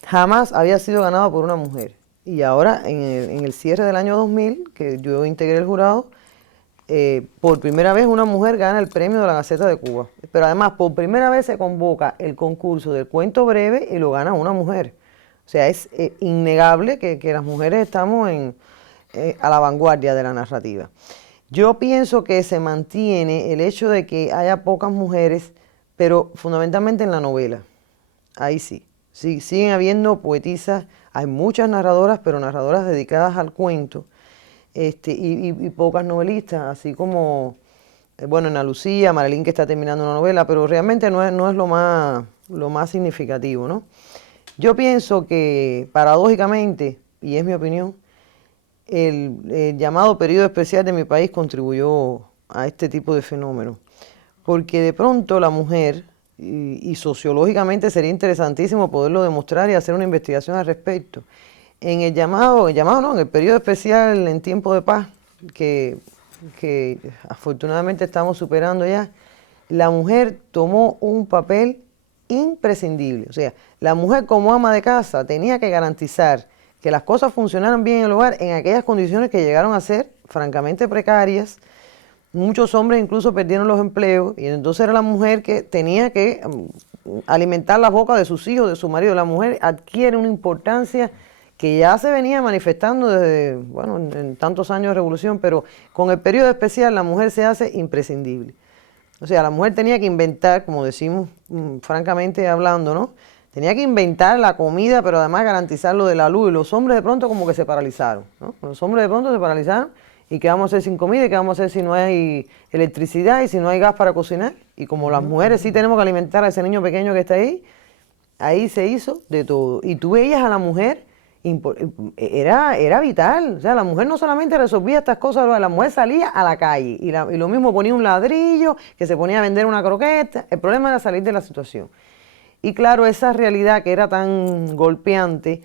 jamás había sido ganado por una mujer. Y ahora, en el cierre del año 2000, que yo integré el jurado, por primera vez una mujer gana el premio de la Gaceta de Cuba. Pero además, por primera vez se convoca el concurso del cuento breve y lo gana una mujer. O sea, es innegable que las mujeres estamos a la vanguardia de la narrativa. Yo pienso que se mantiene el hecho de que haya pocas mujeres, pero fundamentalmente en la novela. Ahí sí. Siguen habiendo poetisas, hay muchas narradoras, pero narradoras dedicadas al cuento, y pocas novelistas, así como, bueno, Ana Lucía, Marilyn, que está terminando una novela, pero realmente no es lo más significativo, ¿no? Yo pienso que, paradójicamente, y es mi opinión, el llamado periodo especial de mi país contribuyó a este tipo de fenómeno, porque de pronto la mujer, y sociológicamente sería interesantísimo poderlo demostrar y hacer una investigación al respecto, en el en el periodo especial en tiempo de paz, que afortunadamente estamos superando ya, la mujer tomó un papel imprescindible. O sea, la mujer como ama de casa tenía que garantizar que las cosas funcionaran bien en el hogar en aquellas condiciones que llegaron a ser francamente precarias. Muchos hombres incluso perdieron los empleos y entonces era la mujer que tenía que alimentar la boca de sus hijos, de su marido. La mujer adquiere una importancia que ya se venía manifestando desde, bueno, en tantos años de revolución, pero con el periodo especial la mujer se hace imprescindible. O sea, la mujer tenía que inventar, como decimos francamente hablando, ¿no? Tenía que inventar la comida, pero además garantizar lo de la luz. Y los hombres de pronto como que se paralizaron, ¿no? Los hombres de pronto se paralizaron. ¿Y qué vamos a hacer sin comida? ¿Y qué vamos a hacer si no hay electricidad y si no hay gas para cocinar? Y como las mujeres sí tenemos que alimentar a ese niño pequeño que está ahí se hizo de todo. Y tú veías a la mujer, era vital. O sea, la mujer no solamente resolvía estas cosas, la mujer salía a la calle. Y lo mismo ponía un ladrillo, que se ponía a vender una croqueta. El problema era salir de la situación. Y claro, esa realidad que era tan golpeante,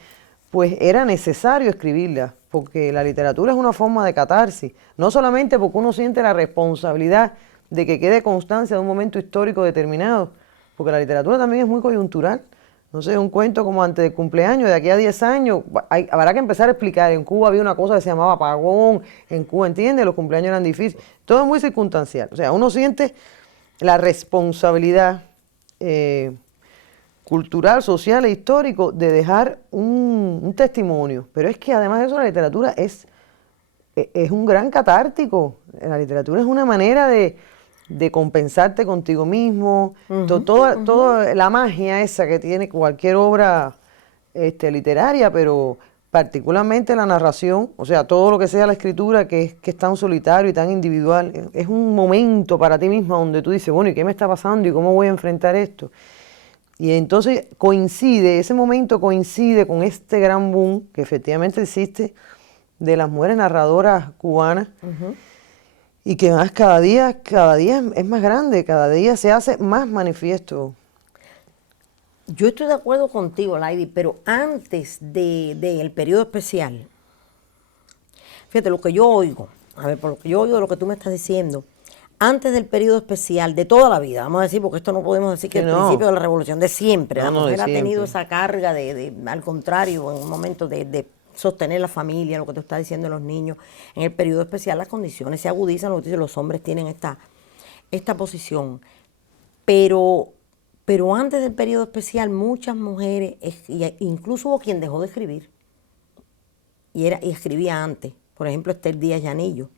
pues era necesario escribirla, porque la literatura es una forma de catarsis, no solamente porque uno siente la responsabilidad de que quede constancia de un momento histórico determinado, porque la literatura también es muy coyuntural. No sé, un cuento como antes del cumpleaños, de aquí a 10 años, habrá que empezar a explicar. En Cuba había una cosa que se llamaba apagón, en Cuba, ¿entiendes? Los cumpleaños eran difíciles. Todo es muy circunstancial. O sea, uno siente la responsabilidad cultural, social e histórico de dejar un testimonio. Pero es que además de eso la literatura es un gran catártico. La literatura es una manera de compensarte contigo mismo, toda la magia esa que tiene cualquier obra literaria, pero particularmente la narración, o sea, todo lo que sea la escritura que es tan solitario y tan individual, es un momento para ti misma donde tú dices, bueno, ¿y qué me está pasando y cómo voy a enfrentar esto? Y entonces ese momento coincide con este gran boom que efectivamente existe de las mujeres narradoras cubanas, y que más cada día es más grande, cada día se hace más manifiesto. Yo estoy de acuerdo contigo, Lady, pero antes del periodo especial, fíjate, lo que yo oigo, por lo que yo oigo de lo que tú me estás diciendo, antes del periodo especial de toda la vida, vamos a decir, porque esto no podemos decir que el principio de la revolución, de siempre, la mujer ha tenido esa carga al contrario, en un momento de sostener la familia, lo que te está diciendo los niños. En el periodo especial las condiciones se agudizan, los hombres tienen esta posición. Pero antes del periodo especial muchas mujeres, incluso hubo quien dejó de escribir, y escribía antes, por ejemplo Esther Díaz Llanillo,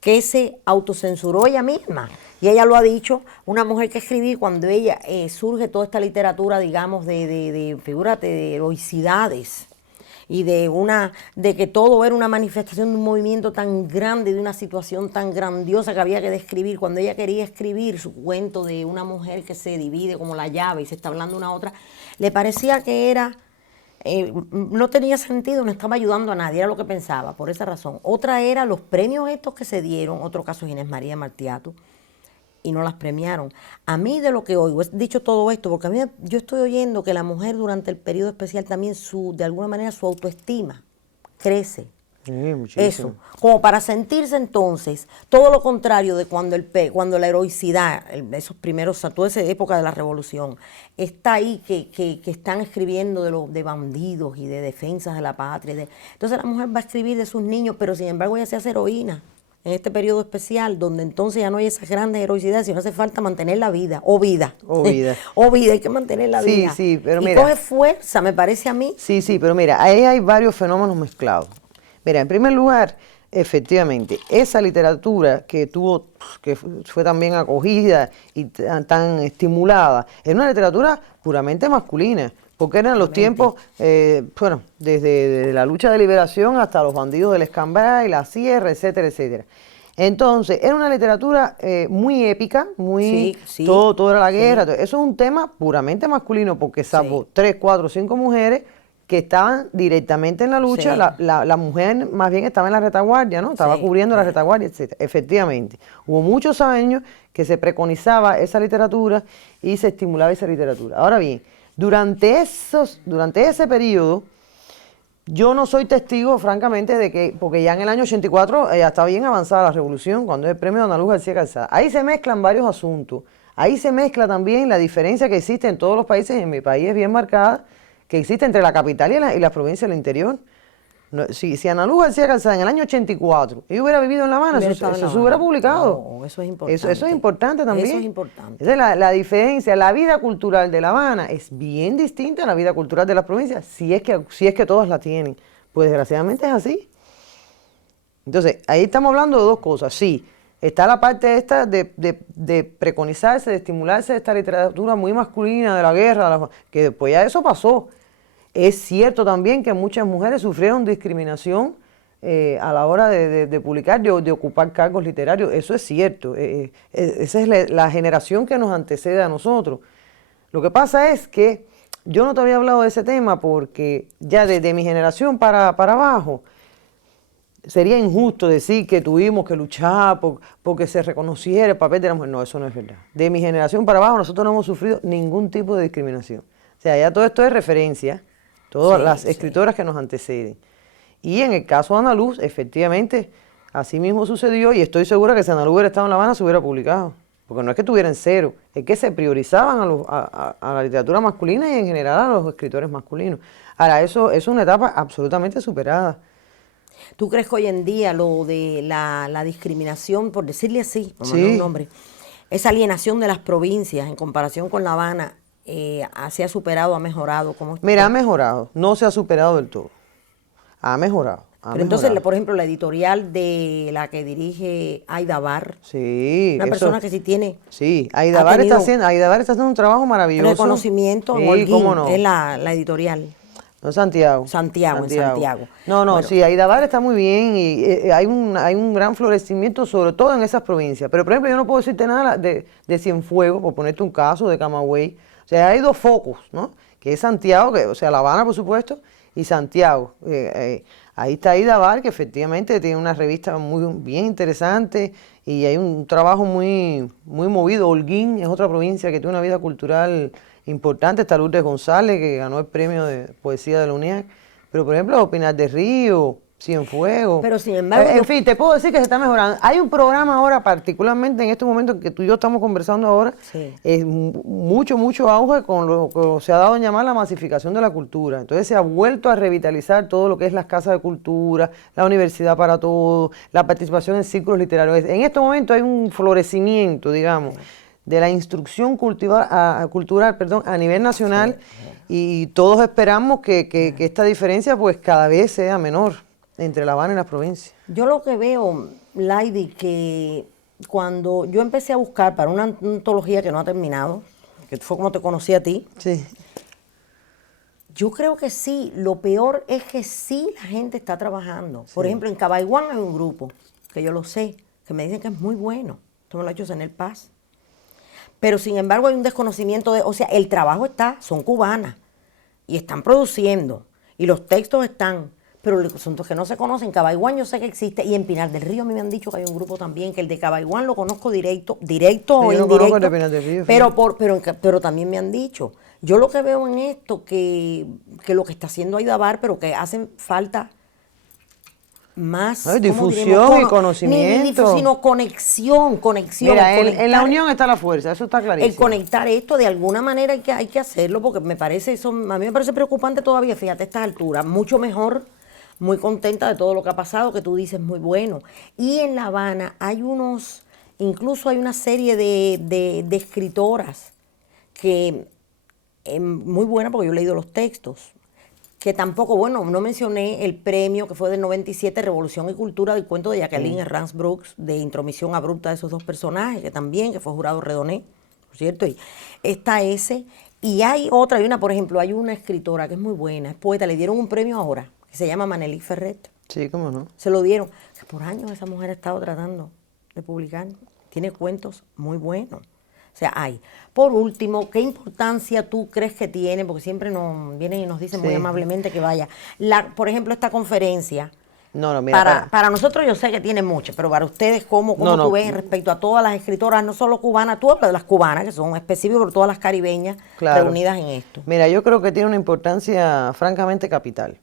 que se autocensuró ella misma, y ella lo ha dicho, una mujer que escribí cuando ella surge toda esta literatura, digamos, figúrate, de heroicidades, y de que todo era una manifestación de un movimiento tan grande, de una situación tan grandiosa que había que describir. Cuando ella quería escribir su cuento de una mujer que se divide como la llave y se está hablando una a otra, le parecía que no tenía sentido, no estaba ayudando a nadie, era lo que pensaba, por esa razón. Otra era los premios estos que se dieron, otro caso es Inés María Martiato, y no las premiaron. A mí, de lo que oigo, he dicho todo esto, porque a mí yo estoy oyendo que la mujer durante el periodo especial también de alguna manera su autoestima crece. Sí, muchísimo. Eso, como para sentirse entonces todo lo contrario de cuando la heroicidad, esos primeros, toda esa época de la revolución, está ahí, que están escribiendo de bandidos y de defensas de la patria. Entonces la mujer va a escribir de sus niños, pero sin embargo ella se hace heroína en este periodo especial, donde entonces ya no hay esas grandes heroicidades, sino hace falta mantener la vida, o vida, hay que mantener la vida. Sí, pero y mira, coge fuerza, me parece a mí. Sí, pero mira, ahí hay varios fenómenos mezclados. Mira, en primer lugar, efectivamente, esa literatura que fue tan bien acogida y tan estimulada, era una literatura puramente masculina, porque eran los tiempos, desde la lucha de liberación hasta los bandidos del Escambray, la sierra, etcétera, etcétera. Entonces, era una literatura muy épica, todo era la guerra. Eso es un tema puramente masculino, porque salvo 3, 4, 5 mujeres, que estaban directamente en la lucha, Sí. la mujer más bien estaba en la retaguardia, ¿no? Estaba Sí. cubriendo la retaguardia, etc. Efectivamente, hubo muchos años que se preconizaba esa literatura y se estimulaba esa literatura. Ahora bien, durante ese periodo, yo no soy testigo, francamente, de que, porque ya en el año 84 ya estaba bien avanzada la revolución, cuando es el premio de Ana Luz García Calzada. Ahí se mezclan varios asuntos. Ahí se mezcla también la diferencia que existe en todos los países, en mi país es bien marcada, que existe entre la capital y las provincias del interior. Si Ana Luz García Calzada en el año 84 ella hubiera vivido en La Habana, Hubiera eso estado en La se hubiera Habana. publicado. No, eso es importante. Eso es importante también. Eso es importante. Esa es la diferencia. La vida cultural de La Habana es bien distinta a la vida cultural de las provincias, si es que todas la tienen. Pues desgraciadamente es así. Entonces, ahí estamos hablando de dos cosas. Sí, está la parte esta de preconizarse, de estimularse esta literatura muy masculina de la guerra, que después ya eso pasó. Es cierto también que muchas mujeres sufrieron discriminación a la hora de publicar, de ocupar cargos literarios. Eso es cierto. Esa es la generación que nos antecede a nosotros. Lo que pasa es que yo no te había hablado de ese tema porque ya desde mi generación para abajo, sería injusto decir que tuvimos que luchar porque se reconociera el papel de la mujer. No, eso no es verdad. De mi generación para abajo nosotros no hemos sufrido ningún tipo de discriminación. O sea, ya todo esto es referencia, todas las escritoras que nos anteceden. Y en el caso de Ana Luz, efectivamente, así mismo sucedió y estoy segura que si Ana Luz hubiera estado en La Habana se hubiera publicado. Porque no es que tuvieran cero, es que se priorizaban a la literatura masculina y en general a los escritores masculinos. Ahora, eso es una etapa absolutamente superada. ¿Tú crees que hoy en día lo de la discriminación, por decirle así, por Sí. poner un nombre, esa alienación de las provincias en comparación con La Habana, se ha superado, ha mejorado? Mira, ha mejorado, no se ha superado del todo. Ha mejorado. Pero entonces, por ejemplo, la editorial de la que dirige Aida Bar, sí, una persona que sí tiene... Sí, Aida Bar está haciendo un trabajo maravilloso. Reconocimiento, sí, Holguín, cómo no. es la editorial. No, Santiago. En Santiago. No, Bueno. sí, Aida Bar está muy bien y hay un gran florecimiento, sobre todo en esas provincias. Pero, por ejemplo, yo no puedo decirte nada de Cienfuegos, por ponerte un caso, de Camagüey. O sea, hay dos focos, ¿no? Que es Santiago, o sea, La Habana, por supuesto, y Santiago. Ahí está Aida Bar, que efectivamente tiene una revista muy bien interesante y hay un trabajo muy movido. Holguín es otra provincia que tiene una vida cultural importante. Está Lourdes González, que ganó el premio de poesía de la UNIAC. Pero, por ejemplo, Pinar del Río, Cienfuegos. Pero, sin embargo... en fin, te puedo decir que se está mejorando. Hay un programa ahora, particularmente en estos momentos que tú y yo estamos conversando ahora, Sí. es mucho auge con lo que se ha dado en llamar la masificación de la cultura. Entonces se ha vuelto a revitalizar todo lo que es las casas de cultura, la universidad para todos, la participación en círculos literarios. En estos momentos hay un florecimiento, digamos, de la instrucción cultural a nivel nacional y todos esperamos que esta diferencia pues cada vez sea menor entre La Habana y las provincias. Yo lo que veo, Laidy, que cuando yo empecé a buscar para una antología que no ha terminado, que fue como te conocí a ti, Sí. yo creo que sí. Lo peor es que sí la gente está trabajando. Por Sí. ejemplo, en Cabaiguán hay un grupo, que yo lo sé, que me dicen que es muy bueno. Esto me lo ha hecho Zenel Paz. Pero sin embargo hay un desconocimiento o sea, el trabajo está, son cubanas y están produciendo y los textos están, pero los asuntos que no se conocen. Cabaiguán yo sé que existe y en Pinar del Río a mí me han dicho que hay un grupo también, que el de Cabaiguán lo conozco directo o yo no conozco indirecto, el de Pinar del Río, pero también me han dicho. Yo lo que veo en esto que lo que está haciendo Aida Bar, pero que hacen falta más Ay, ¿cómo difusión diremos? y conocimiento. Sino conexión. Mira, en la conectar- unión está la fuerza, eso está clarísimo. el conectar esto de alguna manera hay que hacerlo porque me parece eso, a mí me parece preocupante todavía, fíjate, a estas alturas, mucho mejor, muy contenta de todo lo que ha pasado, que tú dices muy bueno. Y en La Habana incluso hay una serie de escritoras que muy buena porque yo he leído los textos, que tampoco, bueno, no mencioné el premio que fue del 97, Revolución y Cultura, del cuento de Jacqueline Herranz Brooks, de intromisión abrupta de esos dos personajes, que fue jurado Redoné, por cierto, y está ese, y hay una, por ejemplo, hay una escritora que es muy buena, es poeta, le dieron un premio ahora, que se llama Manelí Ferret, Sí, cómo no. se lo dieron, que por años esa mujer ha estado tratando de publicar, tiene cuentos muy buenos. O sea, hay. Por último, ¿qué importancia tú crees que tiene? Porque siempre nos vienen y nos dicen muy Sí. amablemente que vaya. Por ejemplo, esta conferencia, No, mira, para nosotros yo sé que tiene mucho, pero para ustedes, ¿cómo No, tú no. ves respecto a todas las escritoras, no solo cubanas, tú hablas de las cubanas, que son específicas, pero todas las caribeñas Claro. reunidas en esto? Mira, yo creo que tiene una importancia francamente capital.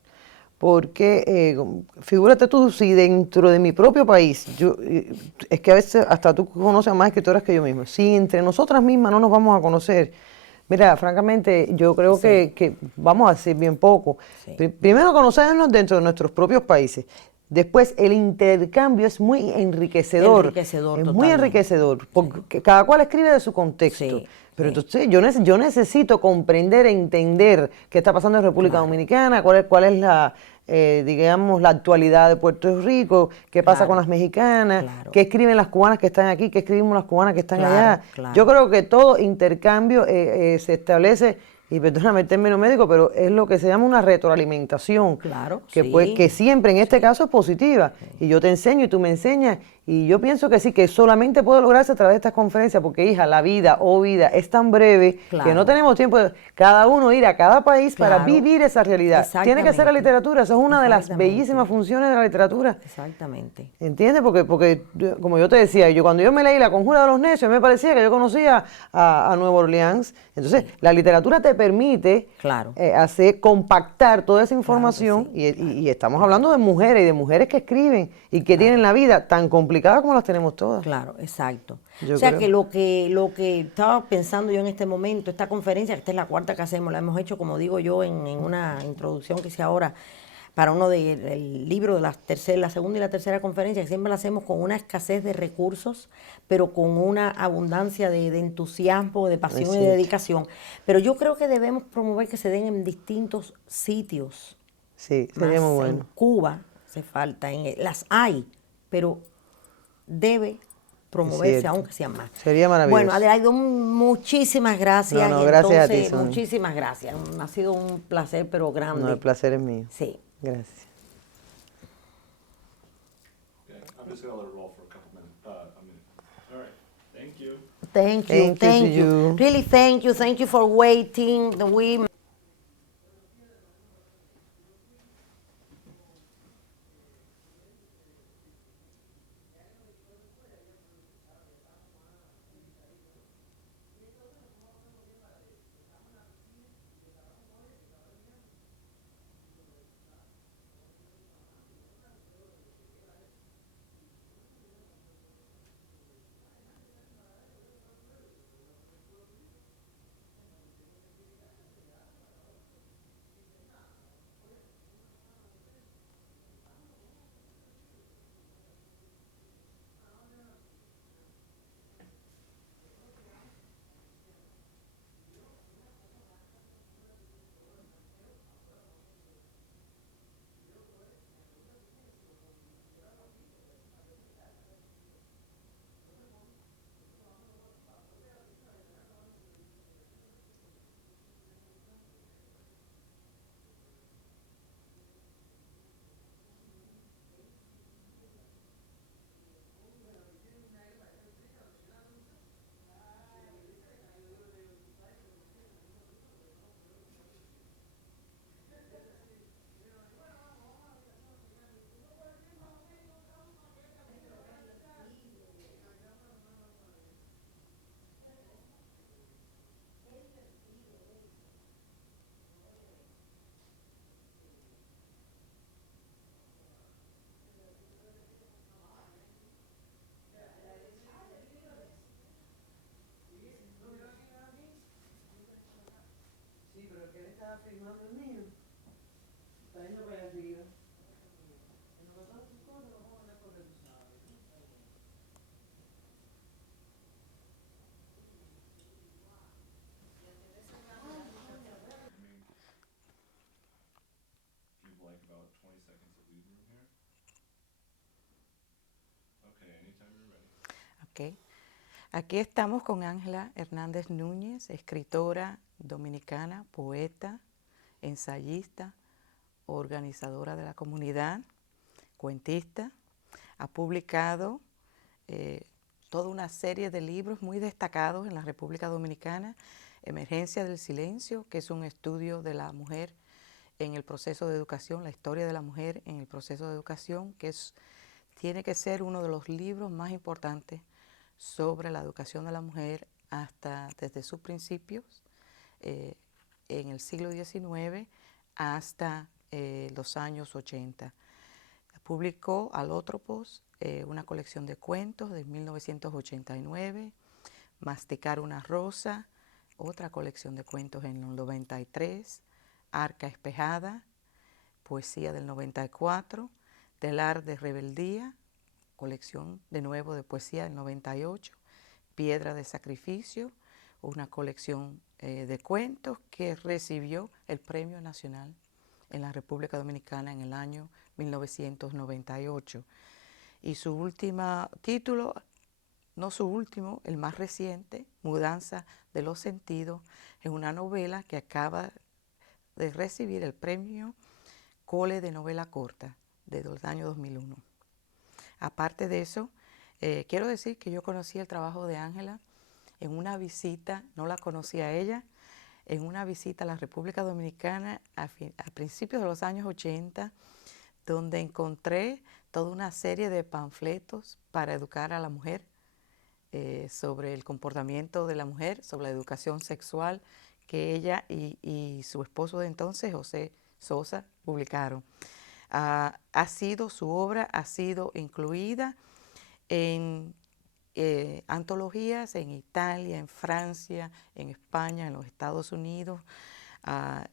Porque figúrate tú, si dentro de mi propio país, es que a veces hasta tú conoces a más escritoras que yo mismo, si entre nosotras mismas no nos vamos a conocer, mira, francamente, yo creo Sí. que vamos a hacer bien poco. Sí. Primero, conocernos dentro de nuestros propios países. Después, el intercambio es muy enriquecedor. Enriquecedor, Es muy totalmente. enriquecedor, porque cada cual escribe de su contexto. Sí, Pero sí. entonces yo necesito comprender, entender qué está pasando en República Claro. Dominicana, cuál es la, digamos, la actualidad de Puerto Rico, qué pasa Claro. con las mexicanas, Claro. qué escriben las cubanas que están aquí, qué escribimos las cubanas que están Claro, allá. claro. Yo creo que todo intercambio se establece, y perdóname el término médico, pero es lo que se llama una retroalimentación, Claro, que siempre en este sí. caso es positiva. Y yo te enseño y tú me enseñas, y yo pienso que sí, que solamente puede lograrse a través de estas conferencias, porque hija, la vida, vida, es tan breve que Claro. no tenemos tiempo de cada uno ir a cada país para Claro. vivir esa realidad. Tiene que ser la Exactamente. literatura, eso es una de las Exactamente. bellísimas funciones de la literatura. Exactamente. ¿Entiendes? Porque como yo te decía, cuando yo me leí La Conjura de los Necios, me parecía que yo conocía a Nueva Orleans. Entonces, la literatura te permite Claro. compactar toda esa Claro que información, sí, y estamos hablando de mujeres y de mujeres que escriben y que tienen la vida tan complicada como las tenemos todas. Claro, exacto. Yo O sea creo. que lo que estaba pensando yo en este momento, esta conferencia, que esta es la cuarta que hacemos, la hemos hecho, como digo yo, en una introducción que hice ahora para uno del libro de la segunda y la tercera conferencia, que siempre la hacemos con una escasez de recursos, pero con una abundancia de entusiasmo, de pasión y de cierto. dedicación. Pero yo creo que debemos promover que se den en distintos sitios. Sí, sería Más muy en bueno. Cuba hace falta, las hay, pero debe promoverse cierto. aunque sean más. Sería maravilloso. Bueno, Adelaide, muchísimas gracias. No, y gracias a ti, entonces, Sonia. muchísimas gracias. Ha sido un placer, pero grande. No, el placer es mío. Sí. Gracias. Okay, I'm just gonna let it roll for a couple minutes, a minute. All right, thank you. Thank you, Thank you to thank you. you. Really, thank you for waiting. We Give like about 20 seconds of lead room here. Okay, anytime you're ready. Ok. Aquí estamos con Ángela Hernández Núñez, escritora dominicana, poeta, ensayista, organizadora de la comunidad, cuentista. Ha publicado toda una serie de libros muy destacados en la República Dominicana. Emergencia del Silencio, que es un estudio de la mujer en el proceso de educación, la historia de la mujer en el proceso de educación, que tiene que ser uno de los libros más importantes sobre la educación de la mujer desde sus principios en el siglo XIX hasta los años 80. Publicó Alótropos, una colección de cuentos de 1989, Masticar una rosa, otra colección de cuentos en el 93, Arca espejada, poesía del 94, Telar de rebeldía, colección de nuevo de poesía del 98, Piedra de sacrificio, una colección de cuentos que recibió el Premio Nacional en la República Dominicana en el año 1998. Y su último título, no su último, el más reciente, Mudanza de los Sentidos, es una novela que acaba de recibir el Premio Cole de Novela Corta del año 2001. Aparte de eso, quiero decir que yo conocí el trabajo de Ángela en una visita, no la conocía a ella, en una visita a la República Dominicana a principios de los años 80, donde encontré toda una serie de panfletos para educar a la mujer sobre el comportamiento de la mujer, sobre la educación sexual que ella y su esposo de entonces, José Sosa, publicaron. Su obra ha sido incluida en antologías en Italia, en Francia, en España, en los Estados Unidos.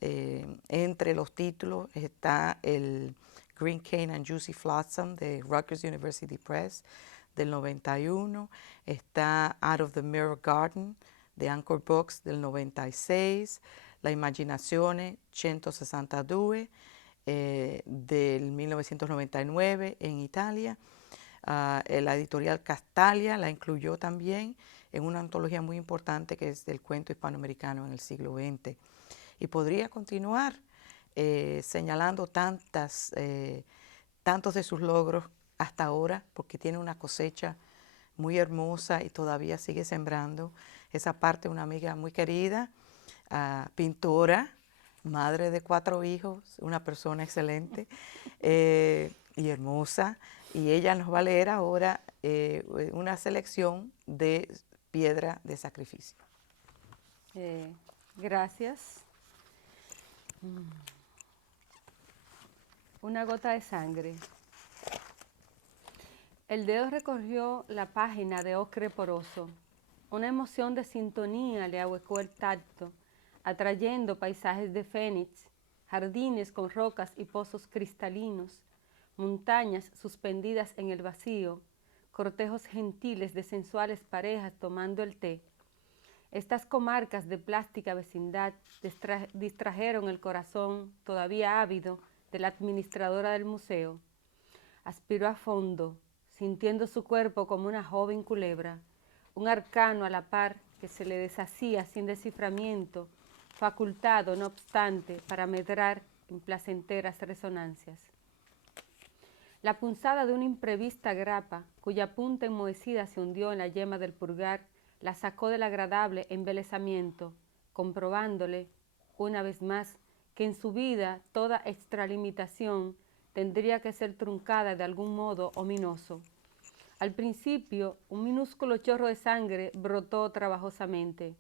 Entre los títulos está el Green Cane and Juicy Flotsam de Rutgers University Press del 91, está Out of the Mirror Garden de Anchor Books del 96, La Immaginazione 162 del 1999 en Italia. La editorial Castalia la incluyó también en una antología muy importante que es del cuento hispanoamericano en el siglo XX. Y podría continuar señalando tantos de sus logros hasta ahora, porque tiene una cosecha muy hermosa y todavía sigue sembrando. Esa parte, una amiga muy querida, pintora, madre de 4 hijos, una persona excelente y hermosa. Y ella nos va a leer ahora una selección de Piedra de sacrificio. Gracias. Una gota de sangre. El dedo recorrió la página de ocre poroso. Una emoción de sintonía le ahuecó el tacto, atrayendo paisajes de fénix, jardines con rocas y pozos cristalinos, montañas suspendidas en el vacío, cortejos gentiles de sensuales parejas tomando el té. Estas comarcas de plástica vecindad distrajeron el corazón todavía ávido de la administradora del museo. Aspiró a fondo, sintiendo su cuerpo como una joven culebra, un arcano a la par que se le deshacía sin desciframiento, facultado, no obstante, para medrar en placenteras resonancias. La punzada de una imprevista grapa, cuya punta enmohecida se hundió en la yema del pulgar, la sacó del agradable embelesamiento, comprobándole, una vez más, que en su vida toda extralimitación tendría que ser truncada de algún modo ominoso. Al principio, un minúsculo chorro de sangre brotó trabajosamente.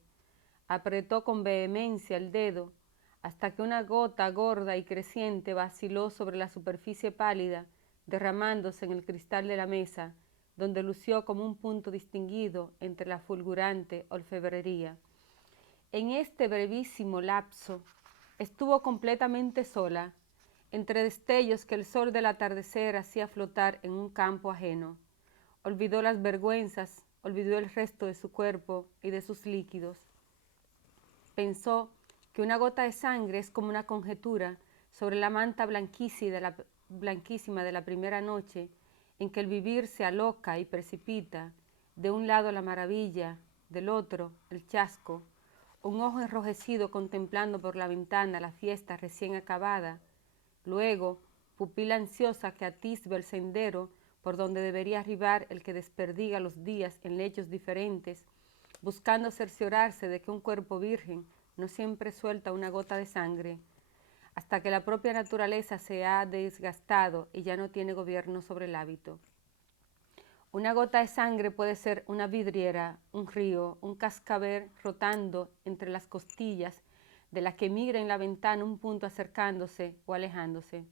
Apretó con vehemencia el dedo, hasta que una gota gorda y creciente vaciló sobre la superficie pálida, derramándose en el cristal de la mesa, donde lució como un punto distinguido entre la fulgurante orfebrería. En este brevísimo lapso estuvo completamente sola, entre destellos que el sol del atardecer hacía flotar en un campo ajeno. Olvidó las vergüenzas, olvidó el resto de su cuerpo y de sus líquidos. Pensó que una gota de sangre es como una conjetura sobre la manta blanquísima de la primera noche en que el vivir se aloca y precipita, de un lado la maravilla, del otro el chasco, un ojo enrojecido contemplando por la ventana la fiesta recién acabada, luego pupila ansiosa que atisba el sendero por donde debería arribar el que desperdiga los días en lechos diferentes, buscando cerciorarse de que un cuerpo virgen no siempre suelta una gota de sangre, hasta que la propia naturaleza se ha desgastado y ya no tiene gobierno sobre el hábito. Una gota de sangre puede ser una vidriera, un río, un cascabel rotando entre las costillas, de la que migra en la ventana un punto acercándose o alejándose.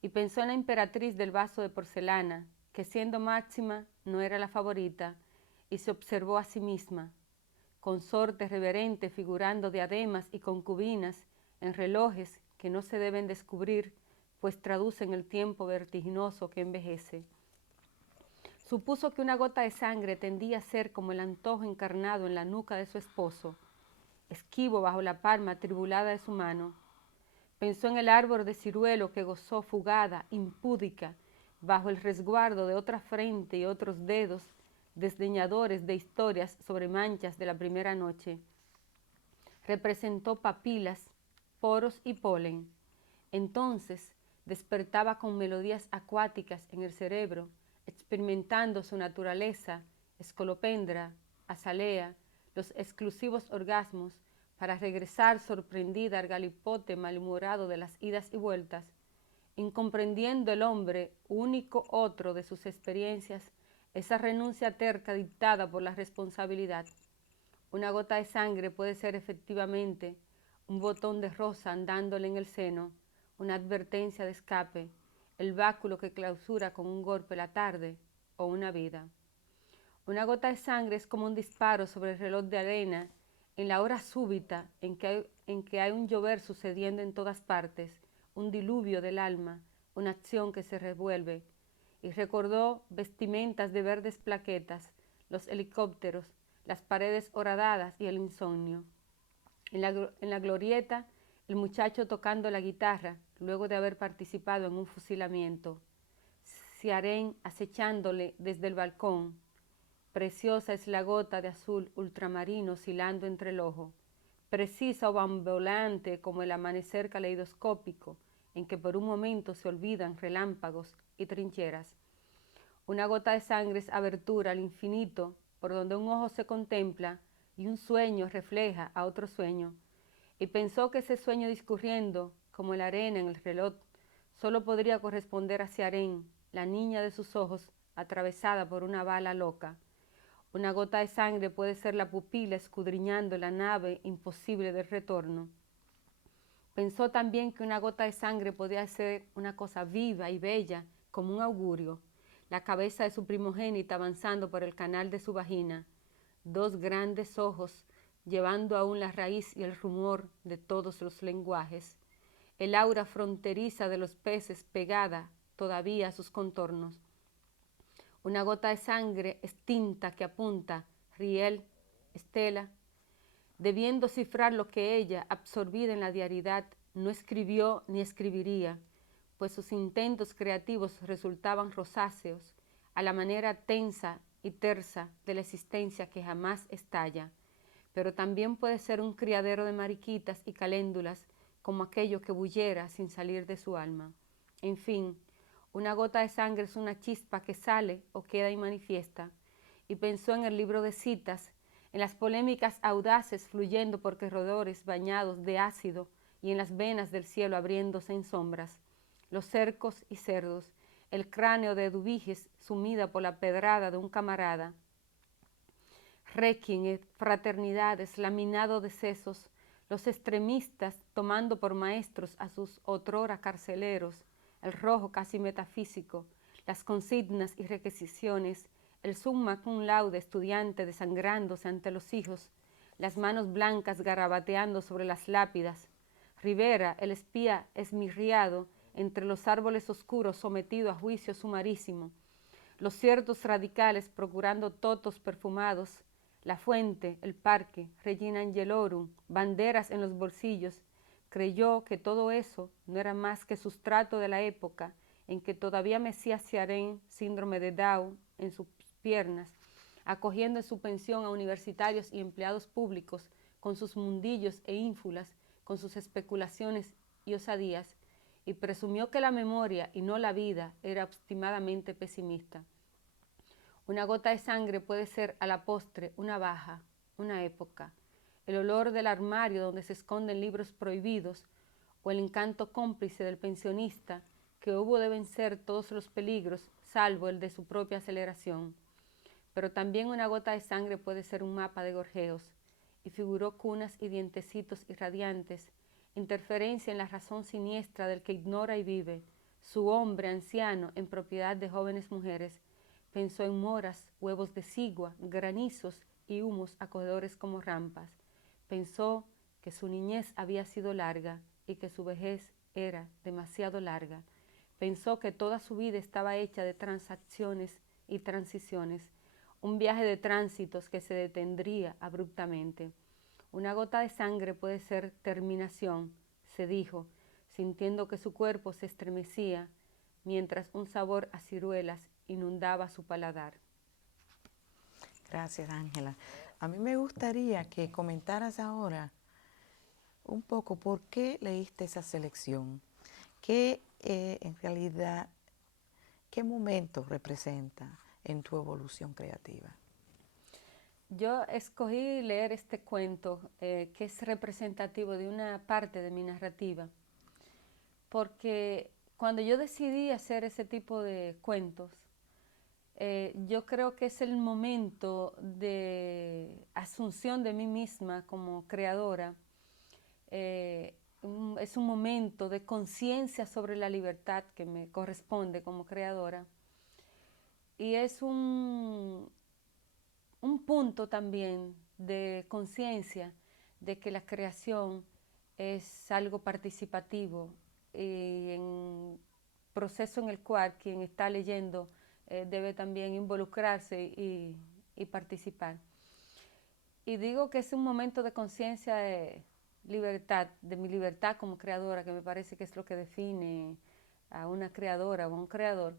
Y pensó en la emperatriz del vaso de porcelana, que siendo máxima no era la favorita, y se observó a sí misma, consorte reverente figurando diademas y concubinas en relojes que no se deben descubrir, pues traducen el tiempo vertiginoso que envejece. Supuso que una gota de sangre tendía a ser como el antojo encarnado en la nuca de su esposo, esquivo bajo la palma atribulada de su mano. Pensó en el árbol de ciruelo que gozó fugada, impúdica, bajo el resguardo de otra frente y otros dedos, desdeñadores de historias sobre manchas de la primera noche. Representó papilas, poros y polen. Entonces despertaba con melodías acuáticas en el cerebro, experimentando su naturaleza, escolopendra, azalea, los exclusivos orgasmos, para regresar sorprendida al galipote malhumorado de las idas y vueltas, incomprendiendo el hombre, único otro de sus experiencias, esa renuncia terca dictada por la responsabilidad. Una gota de sangre puede ser efectivamente un botón de rosa andándole en el seno, una advertencia de escape, el báculo que clausura con un golpe la tarde o una vida. Una gota de sangre es como un disparo sobre el reloj de arena en la hora súbita en que hay un llover sucediendo en todas partes, un diluvio del alma, una acción que se revuelve. Y recordó vestimentas de verdes plaquetas, los helicópteros, las paredes horadadas y el insomnio. En la glorieta, el muchacho tocando la guitarra, luego de haber participado en un fusilamiento. Ciarén acechándole desde el balcón. Preciosa es la gota de azul ultramarino oscilando entre el ojo, precisa o bamboleante como el amanecer caleidoscópico, en que por un momento se olvidan relámpagos y trincheras. Una gota de sangre es abertura al infinito, por donde un ojo se contempla y un sueño refleja a otro sueño. Y pensó que ese sueño discurriendo, como la arena en el reloj, solo podría corresponder a Ciarén, la niña de sus ojos, atravesada por una bala loca. Una gota de sangre puede ser la pupila escudriñando la nave imposible del retorno. Pensó también que una gota de sangre podía ser una cosa viva y bella, como un augurio, la cabeza de su primogénita avanzando por el canal de su vagina, dos grandes ojos llevando aún la raíz y el rumor de todos los lenguajes, el aura fronteriza de los peces pegada todavía a sus contornos. Una gota de sangre extinta que apunta, Riel, Estela, debiendo cifrar lo que ella, absorbida en la diariedad, no escribió ni escribiría, pues sus intentos creativos resultaban rosáceos, a la manera tensa y tersa de la existencia que jamás estalla, pero también puede ser un criadero de mariquitas y caléndulas, como aquello que bullera sin salir de su alma. En fin, una gota de sangre es una chispa que sale o queda inmanifiesta, y pensó en el libro de citas, en las polémicas audaces fluyendo por corredores bañados de ácido y en las venas del cielo abriéndose en sombras, los cercos y cerdos, el cráneo de Eduviges sumida por la pedrada de un camarada, requiem, fraternidades, laminado de sesos, los extremistas tomando por maestros a sus otrora carceleros, el rojo casi metafísico, las consignas y requisiciones, el summa cum laude estudiante desangrándose ante los hijos, las manos blancas garabateando sobre las lápidas, Rivera, el espía esmirriado entre los árboles oscuros sometido a juicio sumarísimo, los ciertos radicales procurando totos perfumados, la fuente, el parque, Regina Angelorum, banderas en los bolsillos, creyó que todo eso no era más que sustrato de la época en que todavía mecía Ciarén, síndrome de Down, en sus piernas, acogiendo en su pensión a universitarios y empleados públicos con sus mundillos e ínfulas, con sus especulaciones y osadías, y presumió que la memoria y no la vida era obstinadamente pesimista. Una gota de sangre puede ser a la postre una baja, una época, el olor del armario donde se esconden libros prohibidos o el encanto cómplice del pensionista que hubo de vencer todos los peligros salvo el de su propia aceleración. Pero también una gota de sangre puede ser un mapa de gorjeos y figuró cunas y dientecitos irradiantes, interferencia en la razón siniestra del que ignora y vive, su hombre anciano en propiedad de jóvenes mujeres, pensó en moras, huevos de sigua, granizos y humos acogedores como rampas. Pensó que su niñez había sido larga y que su vejez era demasiado larga. Pensó que toda su vida estaba hecha de transacciones y transiciones, un viaje de tránsitos que se detendría abruptamente. Una gota de sangre puede ser terminación, se dijo, sintiendo que su cuerpo se estremecía, mientras un sabor a ciruelas inundaba su paladar. Gracias, Ángela. A mí me gustaría que comentaras ahora un poco por qué leíste esa selección, qué en realidad, qué momento representa en tu evolución creativa. Yo escogí leer este cuento que es representativo de una parte de mi narrativa, porque cuando yo decidí hacer ese tipo de cuentos, yo creo que es el momento de asunción de mí misma como creadora. Es un momento de conciencia sobre la libertad que me corresponde como creadora. Y es un punto también de conciencia de que la creación es algo participativo y en proceso en el cual quien está leyendo debe también involucrarse y participar. Y digo que es un momento de conciencia de libertad, de mi libertad como creadora, que me parece que es lo que define a una creadora o a un creador,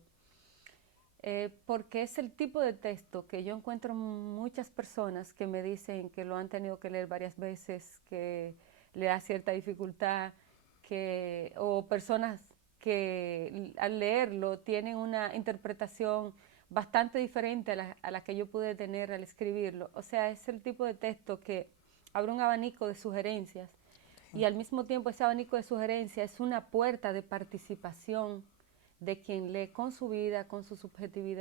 porque es el tipo de texto que yo encuentro muchas personas que me dicen que lo han tenido que leer varias veces, que le da cierta dificultad, o personas que al leerlo tienen una interpretación bastante diferente a la que yo pude tener al escribirlo. O sea, es el tipo de texto que abre un abanico de sugerencias y al mismo tiempo ese abanico de sugerencias es una puerta de participación de quien lee con su vida, con su subjetividad.